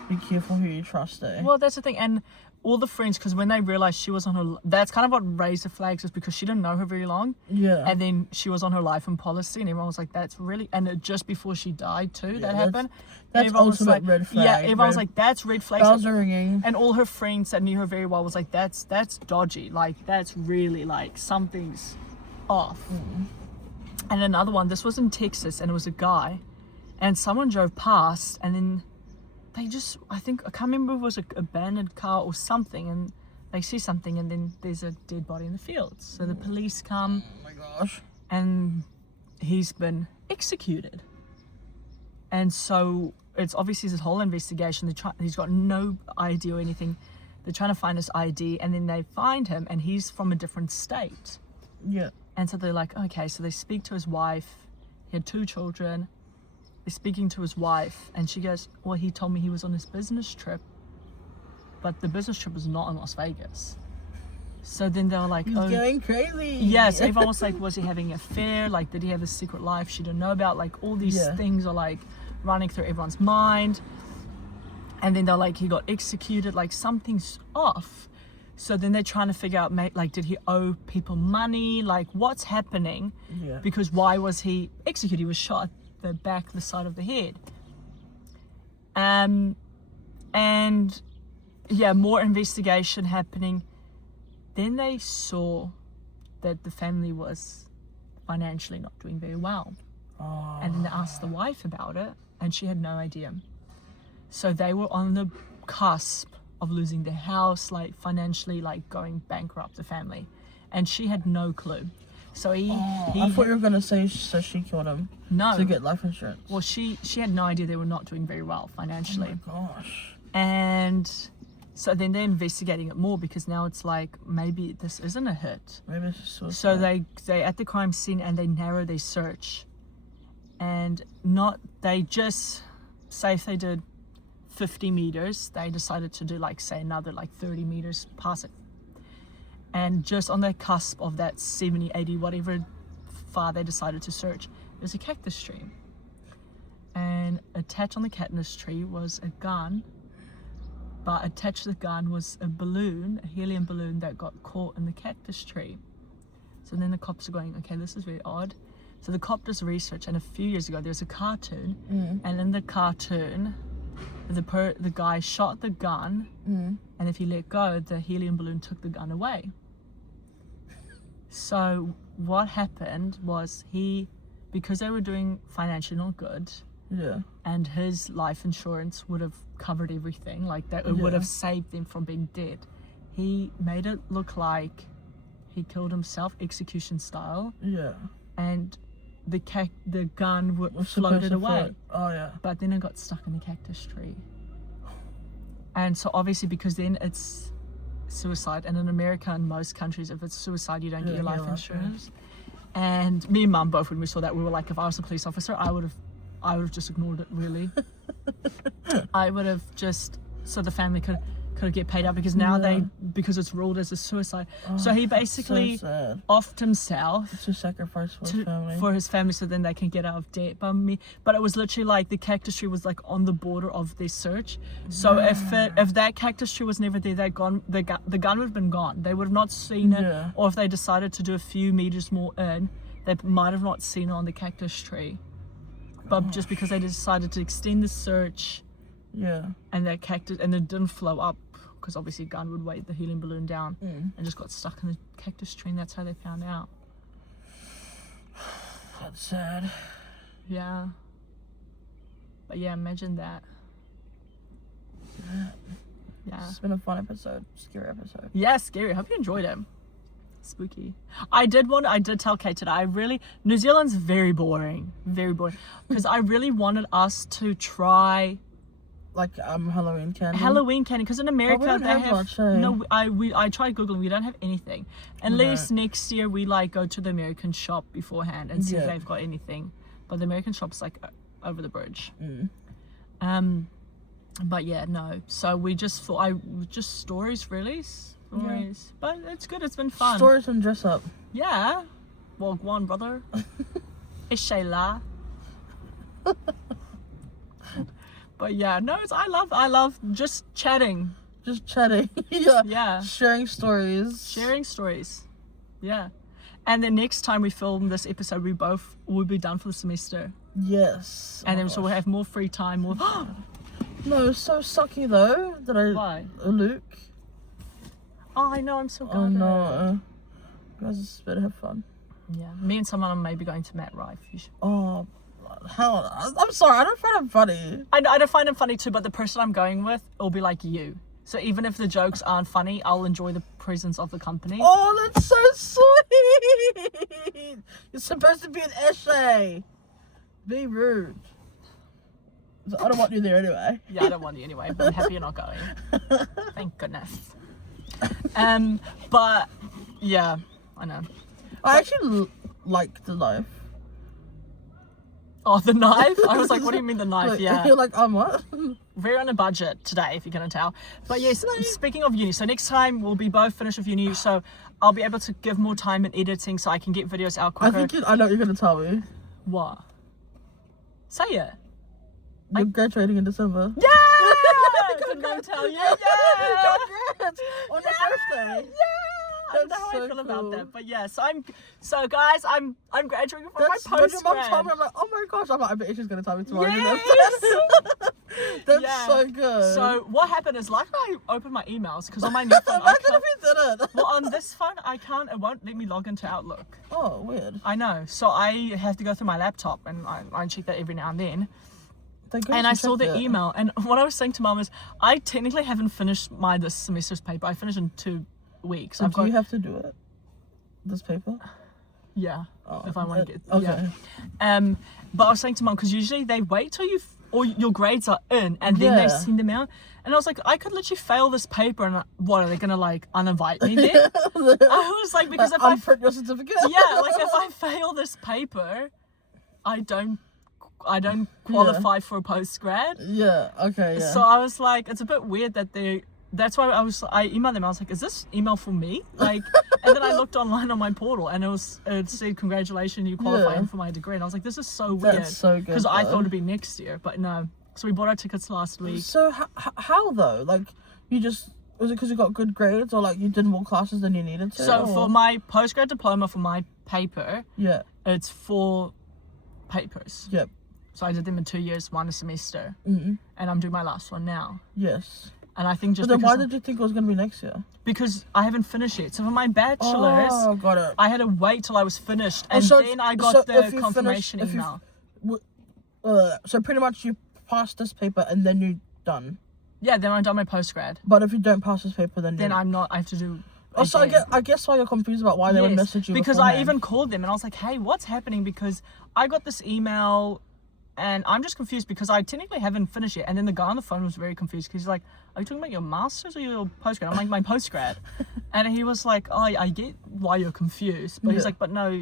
be careful who you trust. Well, that's the thing. And all the friends, because when they realized she was on her, that's kind of what raised the flags, is because she didn't know her very long. Yeah. And then she was on her life and policy, and everyone was like, that's really, and just before she died too, that happened. That's everyone was ultimate like, red flag. Yeah, everyone was like, that's red flags. Bells are ringing. And all her friends that knew her very well was like, that's dodgy. Like, that's really like, something's off. And another one, this was in Texas, and it was a guy, and someone drove past, and then they just, I can't remember if it was an abandoned car or something, and they see something, and then there's a dead body in the fields. So the police come. Oh my gosh. And he's been executed. And so it's obviously this whole investigation. He's got no ID or anything. They're trying to find his ID, and then they find him, and he's from a different state. Yeah. And so they're like, okay, so they speak to his wife. He had 2 children. They're speaking to his wife, and she goes, well, he told me he was on his business trip, but the business trip was not in Las Vegas. So then they were like, He's going crazy. Yeah, so everyone was like, was he having an affair? Like, did he have a secret life she didn't know about? Like, all these things are like running through everyone's mind. And then they're like, he got executed, like something's off. So then they're trying to figure out, like, did he owe people money? Like, what's happening? Yeah. Because why was he executed? He was shot at the back, the side of the head. And yeah, more investigation happening. Then they saw that the family was financially not doing very well. Oh. And then they asked the wife about it, and she had no idea. So they were on the cusp of losing their house, like financially, like going bankrupt, the family. And she had no clue. So he I thought you were gonna say so she killed him. No. To get life insurance. Well, she had no idea they were not doing very well financially. Oh my gosh. And so then they're investigating it more, because now it's like, maybe this isn't a hit. Maybe it's just suicide. So they at the crime scene, and they narrow their search, and they just say if they did 50 meters, they decided to do, like, say another like 30 meters past it, and just on the cusp of that 70, 80, whatever far they decided to search, there's a cactus tree, and attached on the cactus tree was a gun. But attached to the gun was a balloon, a helium balloon that got caught in the cactus tree. So then the cops are going, okay, this is very odd. So the cop does research, and a few years ago there was a cartoon, and in the cartoon, the guy shot the gun, and if he let go, the helium balloon took the gun away. So what happened was because they were doing financially not good, Yeah. and his life insurance would have covered everything, like that, it would have saved them from being dead. He made it look like he killed himself, execution style, Yeah. and the gun Was supposed floated to away. float. Oh yeah. But then it got stuck in the cactus tree. And so obviously, because then it's suicide, and in America and most countries, if it's suicide, you don't get your life insurance. And me and Mum both, when we saw that, we were like, if I was a police officer, I would have just ignored it, really. I would have just, so the family could get paid out, because now because it's ruled as a suicide. So he basically so sad. offed himself To sacrifice for his family. for his family, so then they can get out of debt. But it was literally like the cactus tree was like on the border of their search. So if that cactus tree was never there, the gun would have been gone. They would have not seen it. Yeah. Or if they decided to do a few meters more in, they might have not seen it on the cactus tree. But just because they decided to extend the search, and that cactus, and it didn't flow up, because obviously a gun would weigh the helium balloon down, and just got stuck in the cactus tree, and that's how they found out. That's sad. Yeah. But yeah, imagine that. Yeah. It's been a fun episode. Scary episode. Yeah, scary. I hope you enjoyed it. Spooky. I did tell Kate today, New Zealand's very boring. Very boring. Because I really wanted us to try Like Halloween candy. Halloween candy, because in America we don't they have have much, eh? no. I tried Googling. We don't have anything. Unless next year we like go to the American shop beforehand and see if they've got anything. But the American shop's like over the bridge. But yeah, no. So we just thought just stories, really. Stories. But it's good. It's been fun. Stories and dress up. Yeah. Well, go on, brother. Ishayla. But yeah, no, I love just chatting. Just chatting. Yeah. Yeah. Sharing stories. Sharing stories. Yeah. And then next time we film this episode, we both will be done for the semester. Yes. And then so we'll have more free time, more No, it's so sucky though that Why? Luke. Oh, I know, I'm so good. Oh no. Guys, just better have fun. Yeah. Me and someone may be going to Matt Rife. You should... Oh, hell, I'm sorry, I don't find it funny. I don't find it funny too, but the person I'm going with will be like you. So even if the jokes aren't funny, I'll enjoy the presence of the company. Oh, that's so sweet. You're supposed to be an essay. Be rude. So I don't want you there anyway. Yeah, I don't want you anyway, but I'm happy you're not going. Thank goodness. But yeah, I know. I actually like the knife. Oh, the knife? I was like, what do you mean the knife? Like, Yeah. You're like, what? Very on a budget today, if you can tell. But yes, speaking of uni, so next time we'll be both finished with uni, so I'll be able to give more time in editing so I can get videos out quicker. I know what you're going to tell me. What? Say it. You're graduating in December. Yeah! It's a no tell you. Yeah. Congrats on your birthday. I don't know how I feel about that, but yeah. So guys, I'm graduating from my When your mom postgrad. told me, I'm like, oh my gosh. I'm like, I bet she's gonna tell me tomorrow. Yes. That's Yeah. so good. So what happened is, like, I opened my emails because on my new phone, I Imagine can't. if you didn't. Well, on this phone, I can't. It won't let me log into Outlook. Oh, weird. I know. So I have to go through my laptop, and I check that every now and then. And I saw the email, and what I was saying to Mum is, I technically haven't finished this semester's paper. I finished in 2 weeks. So do you have to do it? This paper? Yeah. Oh, if I want to get. okay. Yeah. But I was saying to Mum, because usually they wait till or your grades are in, and then they send them out. And I was like, I could literally fail this paper, and what, are they gonna like uninvite me then? I was like, because if I print your certificate. yeah, like if I fail this paper, I don't qualify for a postgrad. Yeah. Okay. Yeah. So I was like, it's a bit weird that that's why I emailed them. I was like, is this email for me? Like, and then I looked online on my portal, and it said, congratulations, you qualified for my degree. And I was like, this is so weird. That's so good. Because I thought it'd be next year, but no. So we bought our tickets last week. So how though? Like, was it because you got good grades, or like you did more classes than you needed to? So or? for my postgrad diploma for my paper, Yeah. it's 4 papers. Yep. So I did them in 2 years, 1 a semester, Mm-hmm. and I'm doing my last one now. Yes. And I think just But then because why did you think it was gonna be next year? because I haven't finished yet. So for my bachelor's, Oh, got it. I had to wait till I was finished, and so then I so got if the you confirmation finish- if you- email. So pretty much you passed this paper and then you're done. Yeah, then I'm done my postgrad. But if you don't pass this paper, then I'm not. I have to do. Oh, so I guess why you're confused about why they would message you. Because I beforehand. even called them and I was like, hey, what's happening? Because I got this email and I'm just confused because I technically haven't finished yet. And then the guy on the phone was very confused because he's like, are you talking about your master's or your postgrad? I'm like, my postgrad. And he was like, oh, I get why you're confused. But he's like, but no,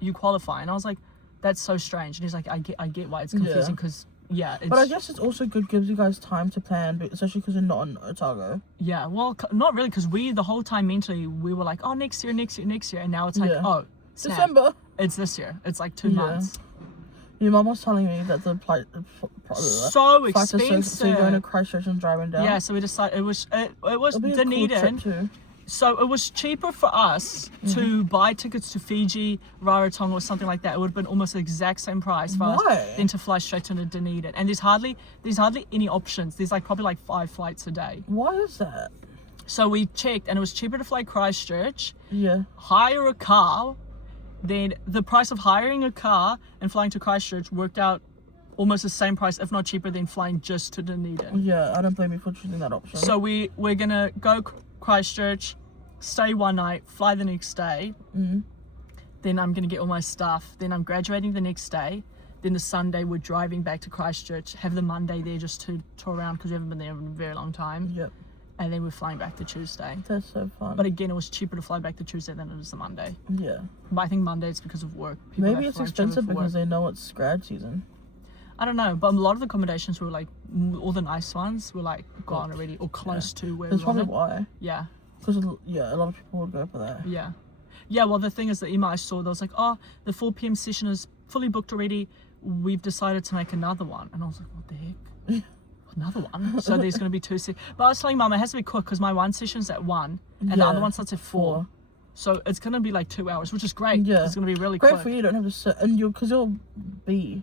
you qualify. And I was like, that's so strange. And he's like, I get why it's confusing because it's... But I guess it's also good, gives you guys time to plan, especially because you're not on Otago. Yeah, well, not really, because the whole time mentally, we were like, oh, next year. And now it's like, oh, snap. December. It's this year. It's like 2 months. Your mum was telling me that the So expensive. So you're going to Christchurch and driving down. Yeah, so we decided it was Dunedin. A cool trip too. So it was cheaper for us to buy tickets to Fiji, Rarotonga, or something like that. It would have been almost the exact same price for us than to fly straight to Dunedin. And there's hardly any options. There's like probably like 5 flights a day. Why is that? So we checked, and it was cheaper to fly Christchurch, Yeah. hire a car. Then the price of hiring a car and flying to Christchurch worked out almost the same price, if not cheaper, than flying just to Dunedin. Yeah, I don't blame you for choosing that option. So we're gonna go Christchurch, stay 1 night, fly the next day. Then I'm gonna get all my stuff. Then I'm graduating the next day. Then the Sunday we're driving back to Christchurch. Have the Monday there just to tour around because we haven't been there in a very long time. Yep. And then we're flying back the Tuesday. That's so fun. But again, it was cheaper to fly back the Tuesday than it is the Monday. Yeah. But I think Monday it's because of work. People Maybe that it's fly expensive for work. because they know it's grad season. I don't know, but a lot of the accommodations were like, all the nice ones were like gone already or close to where That's we probably wanted. why. Yeah. Because, a lot of people would go for that. Yeah. Yeah, well, the thing is, the email I saw, there was like, oh, the 4 p.m. session is fully booked already. We've decided to make another one. And I was like, what the heck? Another one? So there's going to be 2 sessions. But I was telling Mum, it has to be quick because my one session's at 1 and the other one starts at 4. So it's going to be like 2 hours, which is great. Yeah. It's going to be really Great quick. for you, don't have to sit. And because you'll be.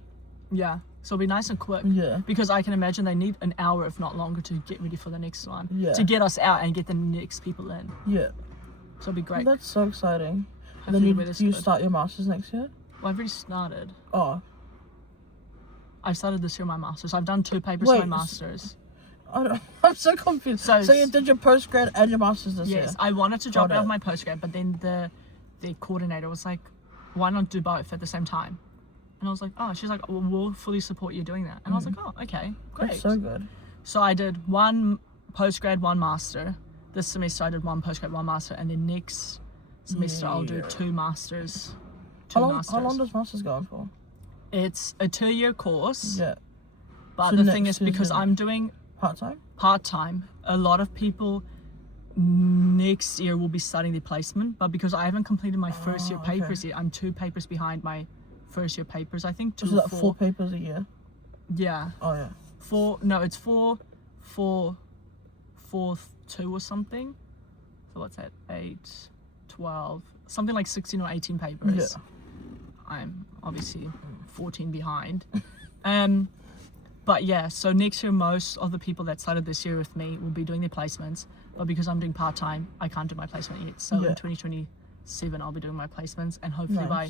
Yeah. So it'll be nice and quick. Yeah. Because I can imagine they need an hour, if not longer, to get ready for the next one. Yeah. To get us out and get the next people in. Yeah. So it'll be great. That's so exciting. And Hopefully then the weather's you good. start your masters next year? Well, I've already started. Oh. I started this year my master's. I've done 2 papers for my master's. I'm so confused. So you did your postgrad and your master's this year? Yes, I wanted to drop out of my postgrad, but then the coordinator was like, why not do both at the same time? And I was like, oh, she's like, well, we'll fully support you doing that. And I was like, oh, okay, great. That's so good. So I did 1 postgrad, 1 master. This semester I did 1 postgrad, 1 master, and then next semester I'll do 2 masters. How long does masters go on for? It's a 2-year course. Yeah. But So the thing is, next because is I'm doing part-time? Part-time, a lot of people next year will be starting their placement, but because I haven't completed my first year papers yet, I'm 2 papers behind my first year papers. I think 2 So or that 4. 4 papers a year? Yeah. Oh yeah. 4. No, it's 4 for 4-2 or something. So what's that? 8, 12, something like 16 or 18 papers. Yeah. I'm obviously 14 behind. But yeah, so next year most of the people that started this year with me will be doing their placements, but because I'm doing part-time, I can't do my placement yet. So in 2027 I'll be doing my placements, and hopefully by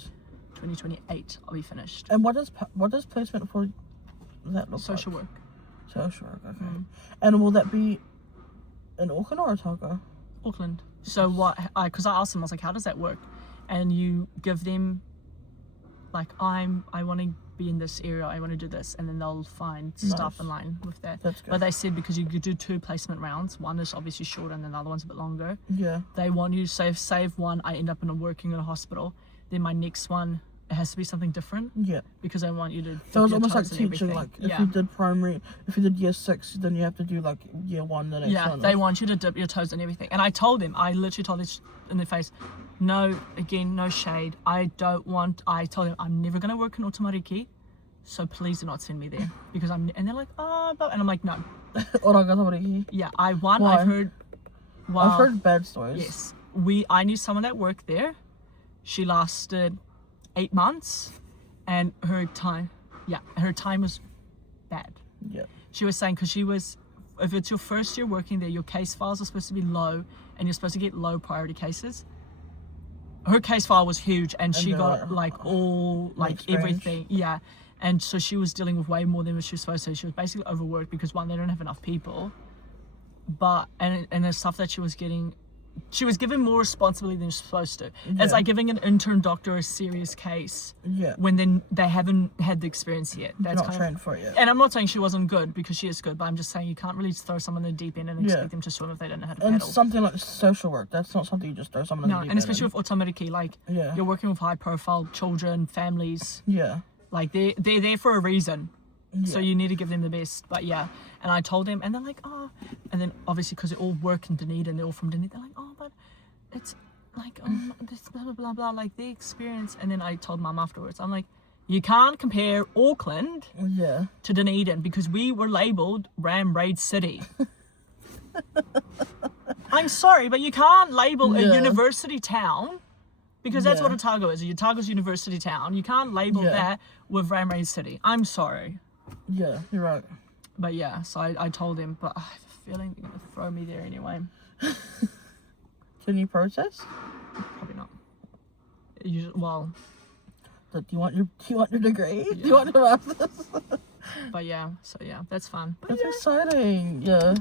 2028 I'll be finished. And what does placement for that look Social like? work. Social work, okay. And will that be in Auckland or Otago? Auckland. So because I asked them, I was like, how does that work? And you give them, like, I want to be in this area, I want to do this, and then they'll find stuff in line with that. That's good. But they said because you could do 2 placement rounds, one is obviously shorter and then the other one's a bit longer. Yeah. They want you to save one, I end up working in a hospital, then my next one, it has to be something different. Yeah. Because I want you to. So it's almost like teaching, like if you did primary, if you did year 6, then you have to do like year 1 the next one. They want you to dip your toes in everything. And I literally told them in their face, no shade. I told them I'm never going to work in Otamariki, so please do not send me there. Because and they're like, and I'm like, no. Yeah, I've heard. Well, I've heard bad stories. Yes. I knew someone that worked there. She lasted 8 months, and her time was bad. Yeah. She was saying, because if it's your first year working there, your case files are supposed to be low, and you're supposed to get low priority cases. Her case file was huge, and she got everything. Yeah. And so she was dealing with way more than what she was supposed to. She was basically overworked because, one, they don't have enough people. But, and the stuff that she was getting, she was given more responsibility than she's supposed to. It's like giving an intern doctor a serious case when then they haven't had the experience yet. That's not trained for it yet. And I'm not saying she wasn't good, because she is good, but I'm just saying you can't really throw someone in the deep end and expect them to swim if they don't know how to paddle. And something like social work, that's not something you just throw someone in the deep end. No, and especially with Otamariki, like you're working with high profile children, families. Yeah. Like they're there for a reason. So you need to give them the best. But yeah, and I told them, and they're like, oh, and then obviously because they all work in Dunedin, they're all from Dunedin, they're like, oh, but it's like this blah blah blah blah, like the experience. And then I told Mum afterwards, I'm like, you can't compare Auckland to Dunedin, because we were labelled Ram Raid City. I'm sorry, but you can't label a university town, because that's what Otago is. Otago's university town. You can't label that with Ram Raid City. I'm sorry. Yeah, you're right. But yeah, so I told him, but I have a feeling they're going to throw me there anyway. Can you protest? Probably not. Do you want your degree? Do you want your master's? But yeah, so yeah, that's fun. But that's exciting. Yeah.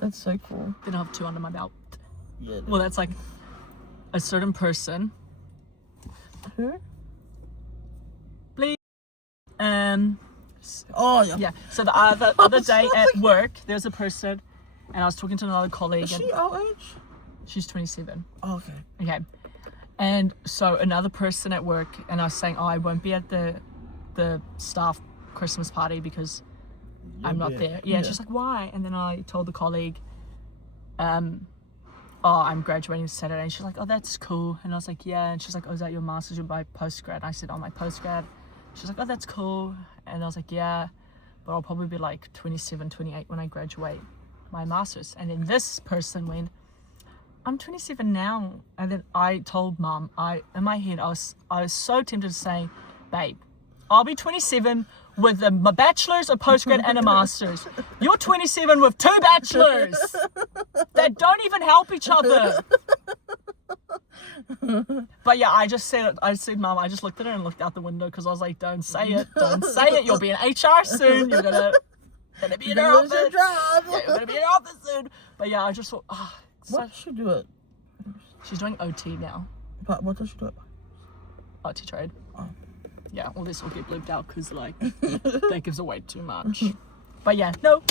That's so cool. Then I'll have 2 under my belt. Yeah. Well, that's like a certain person. Who? Please. Oh yeah. Yeah. So the other day at work, there was a person, and I was talking to another colleague. Is she our age? She's 27. Oh, okay. Okay. And so another person at work, and I was saying, I won't be at the staff Christmas party because I'm not there. Yeah. She's like, why? And then I told the colleague, I'm graduating Saturday. And she's like, oh, that's cool. And I was like, yeah. And she's like, oh, is that your master's or my postgrad? I said, oh, my postgrad. She's like, oh, that's cool. And I was like, yeah, but I'll probably be like 27, 28 when I graduate my master's. And then this person went, I'm 27 now. And then I told Mum, in my head, I was so tempted to say, babe, I'll be 27 with a bachelor's, a postgrad, and a master's. You're 27 with 2 bachelors that don't even help each other. But yeah, I said, Mum, I just looked at her and looked out the window, because I was like, don't say it. You'll be in HR soon. You're gonna be in her office. Yeah, you're gonna be in her office soon. But yeah, I just thought, what does she do it? She's doing OT now. But what does she do it? OT trade. Oh. Yeah, all this will get bleeped out, because like that gives away too much. But yeah, no.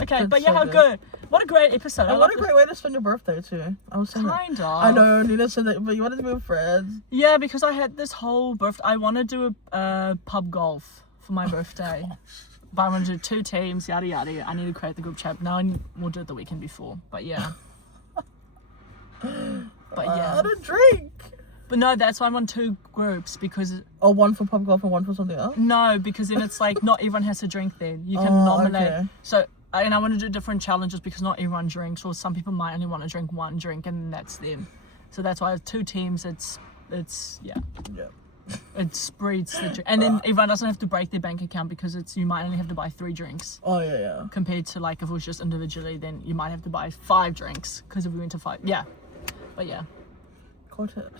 Okay, that's but yeah, so how good. What a great episode. And what a great way to spend your birthday too. I was saying kind of. I know, Nina said that, but you wanted to be with friends. Yeah, because I had this whole birthday. I want to do a pub golf for my birthday. But I want to do 2 teams, yada yada. I need to create the group chat. Now we'll do it the weekend before. But yeah. But yeah. I don't drink. But no, that's why I'm on 2 groups, because... Oh, one for pub golf and one for something else? No, because then it's like not everyone has to drink then. You can nominate. Okay. So and I want to do different challenges because not everyone drinks, or some people might only want to drink one drink and that's them. So that's why 2 teams, it's yeah. It spreads the drink. And then everyone doesn't have to break their bank account because you might only have to buy 3 drinks. Oh, yeah. Compared to like if it was just individually, then you might have to buy 5 drinks because if we went to 5. Yeah. But yeah. Got it.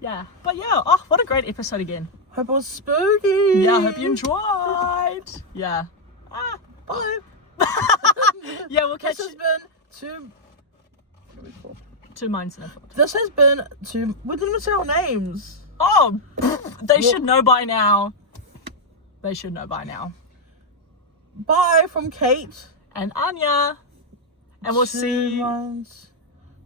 Yeah. But yeah, oh, what a great episode again. Hope it was spooky. Yeah, hope you enjoyed. Yeah. Bye. Yeah, we'll catch This has been 2 minds and a foot. This has been 2. We didn't even say our names. Oh, they should know by now. They should know by now. Bye from Kate And Anya. And we'll 2 see. minds.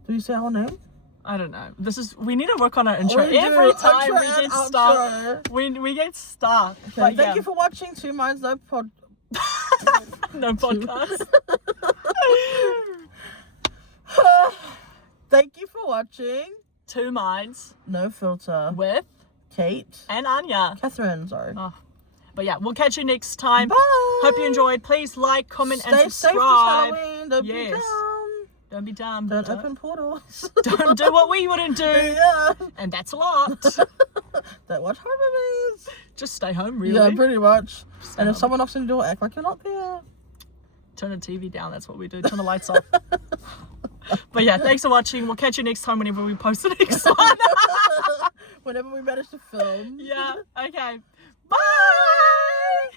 Do you say our name? I don't know. We need to work on our intro. We do. Every time Intro we and get outro. stuck. We get stuck. Okay, But thank you for watching 2 minds no pod. No podcast. Thank you for watching 2 minds No Filter with Kate and Anya. Catherine, sorry. Oh. But yeah, we'll catch you next time. Bye. Hope you enjoyed. Please like, comment, Stay and safe this subscribe. Halloween. Don't Yes. be dumb. Don't be dumb. Don't open portals. Don't do what we wouldn't do. Yeah. And that's a lot. Don't watch horror movies. Just stay home, really. Yeah, pretty much. And if home. someone knocks on the door, act like you're not there. Turn the TV down. That's what we do. Turn the lights off. But yeah, thanks for watching. We'll catch you next time whenever we post the next one. Whenever we manage to film. Yeah. Okay. Bye.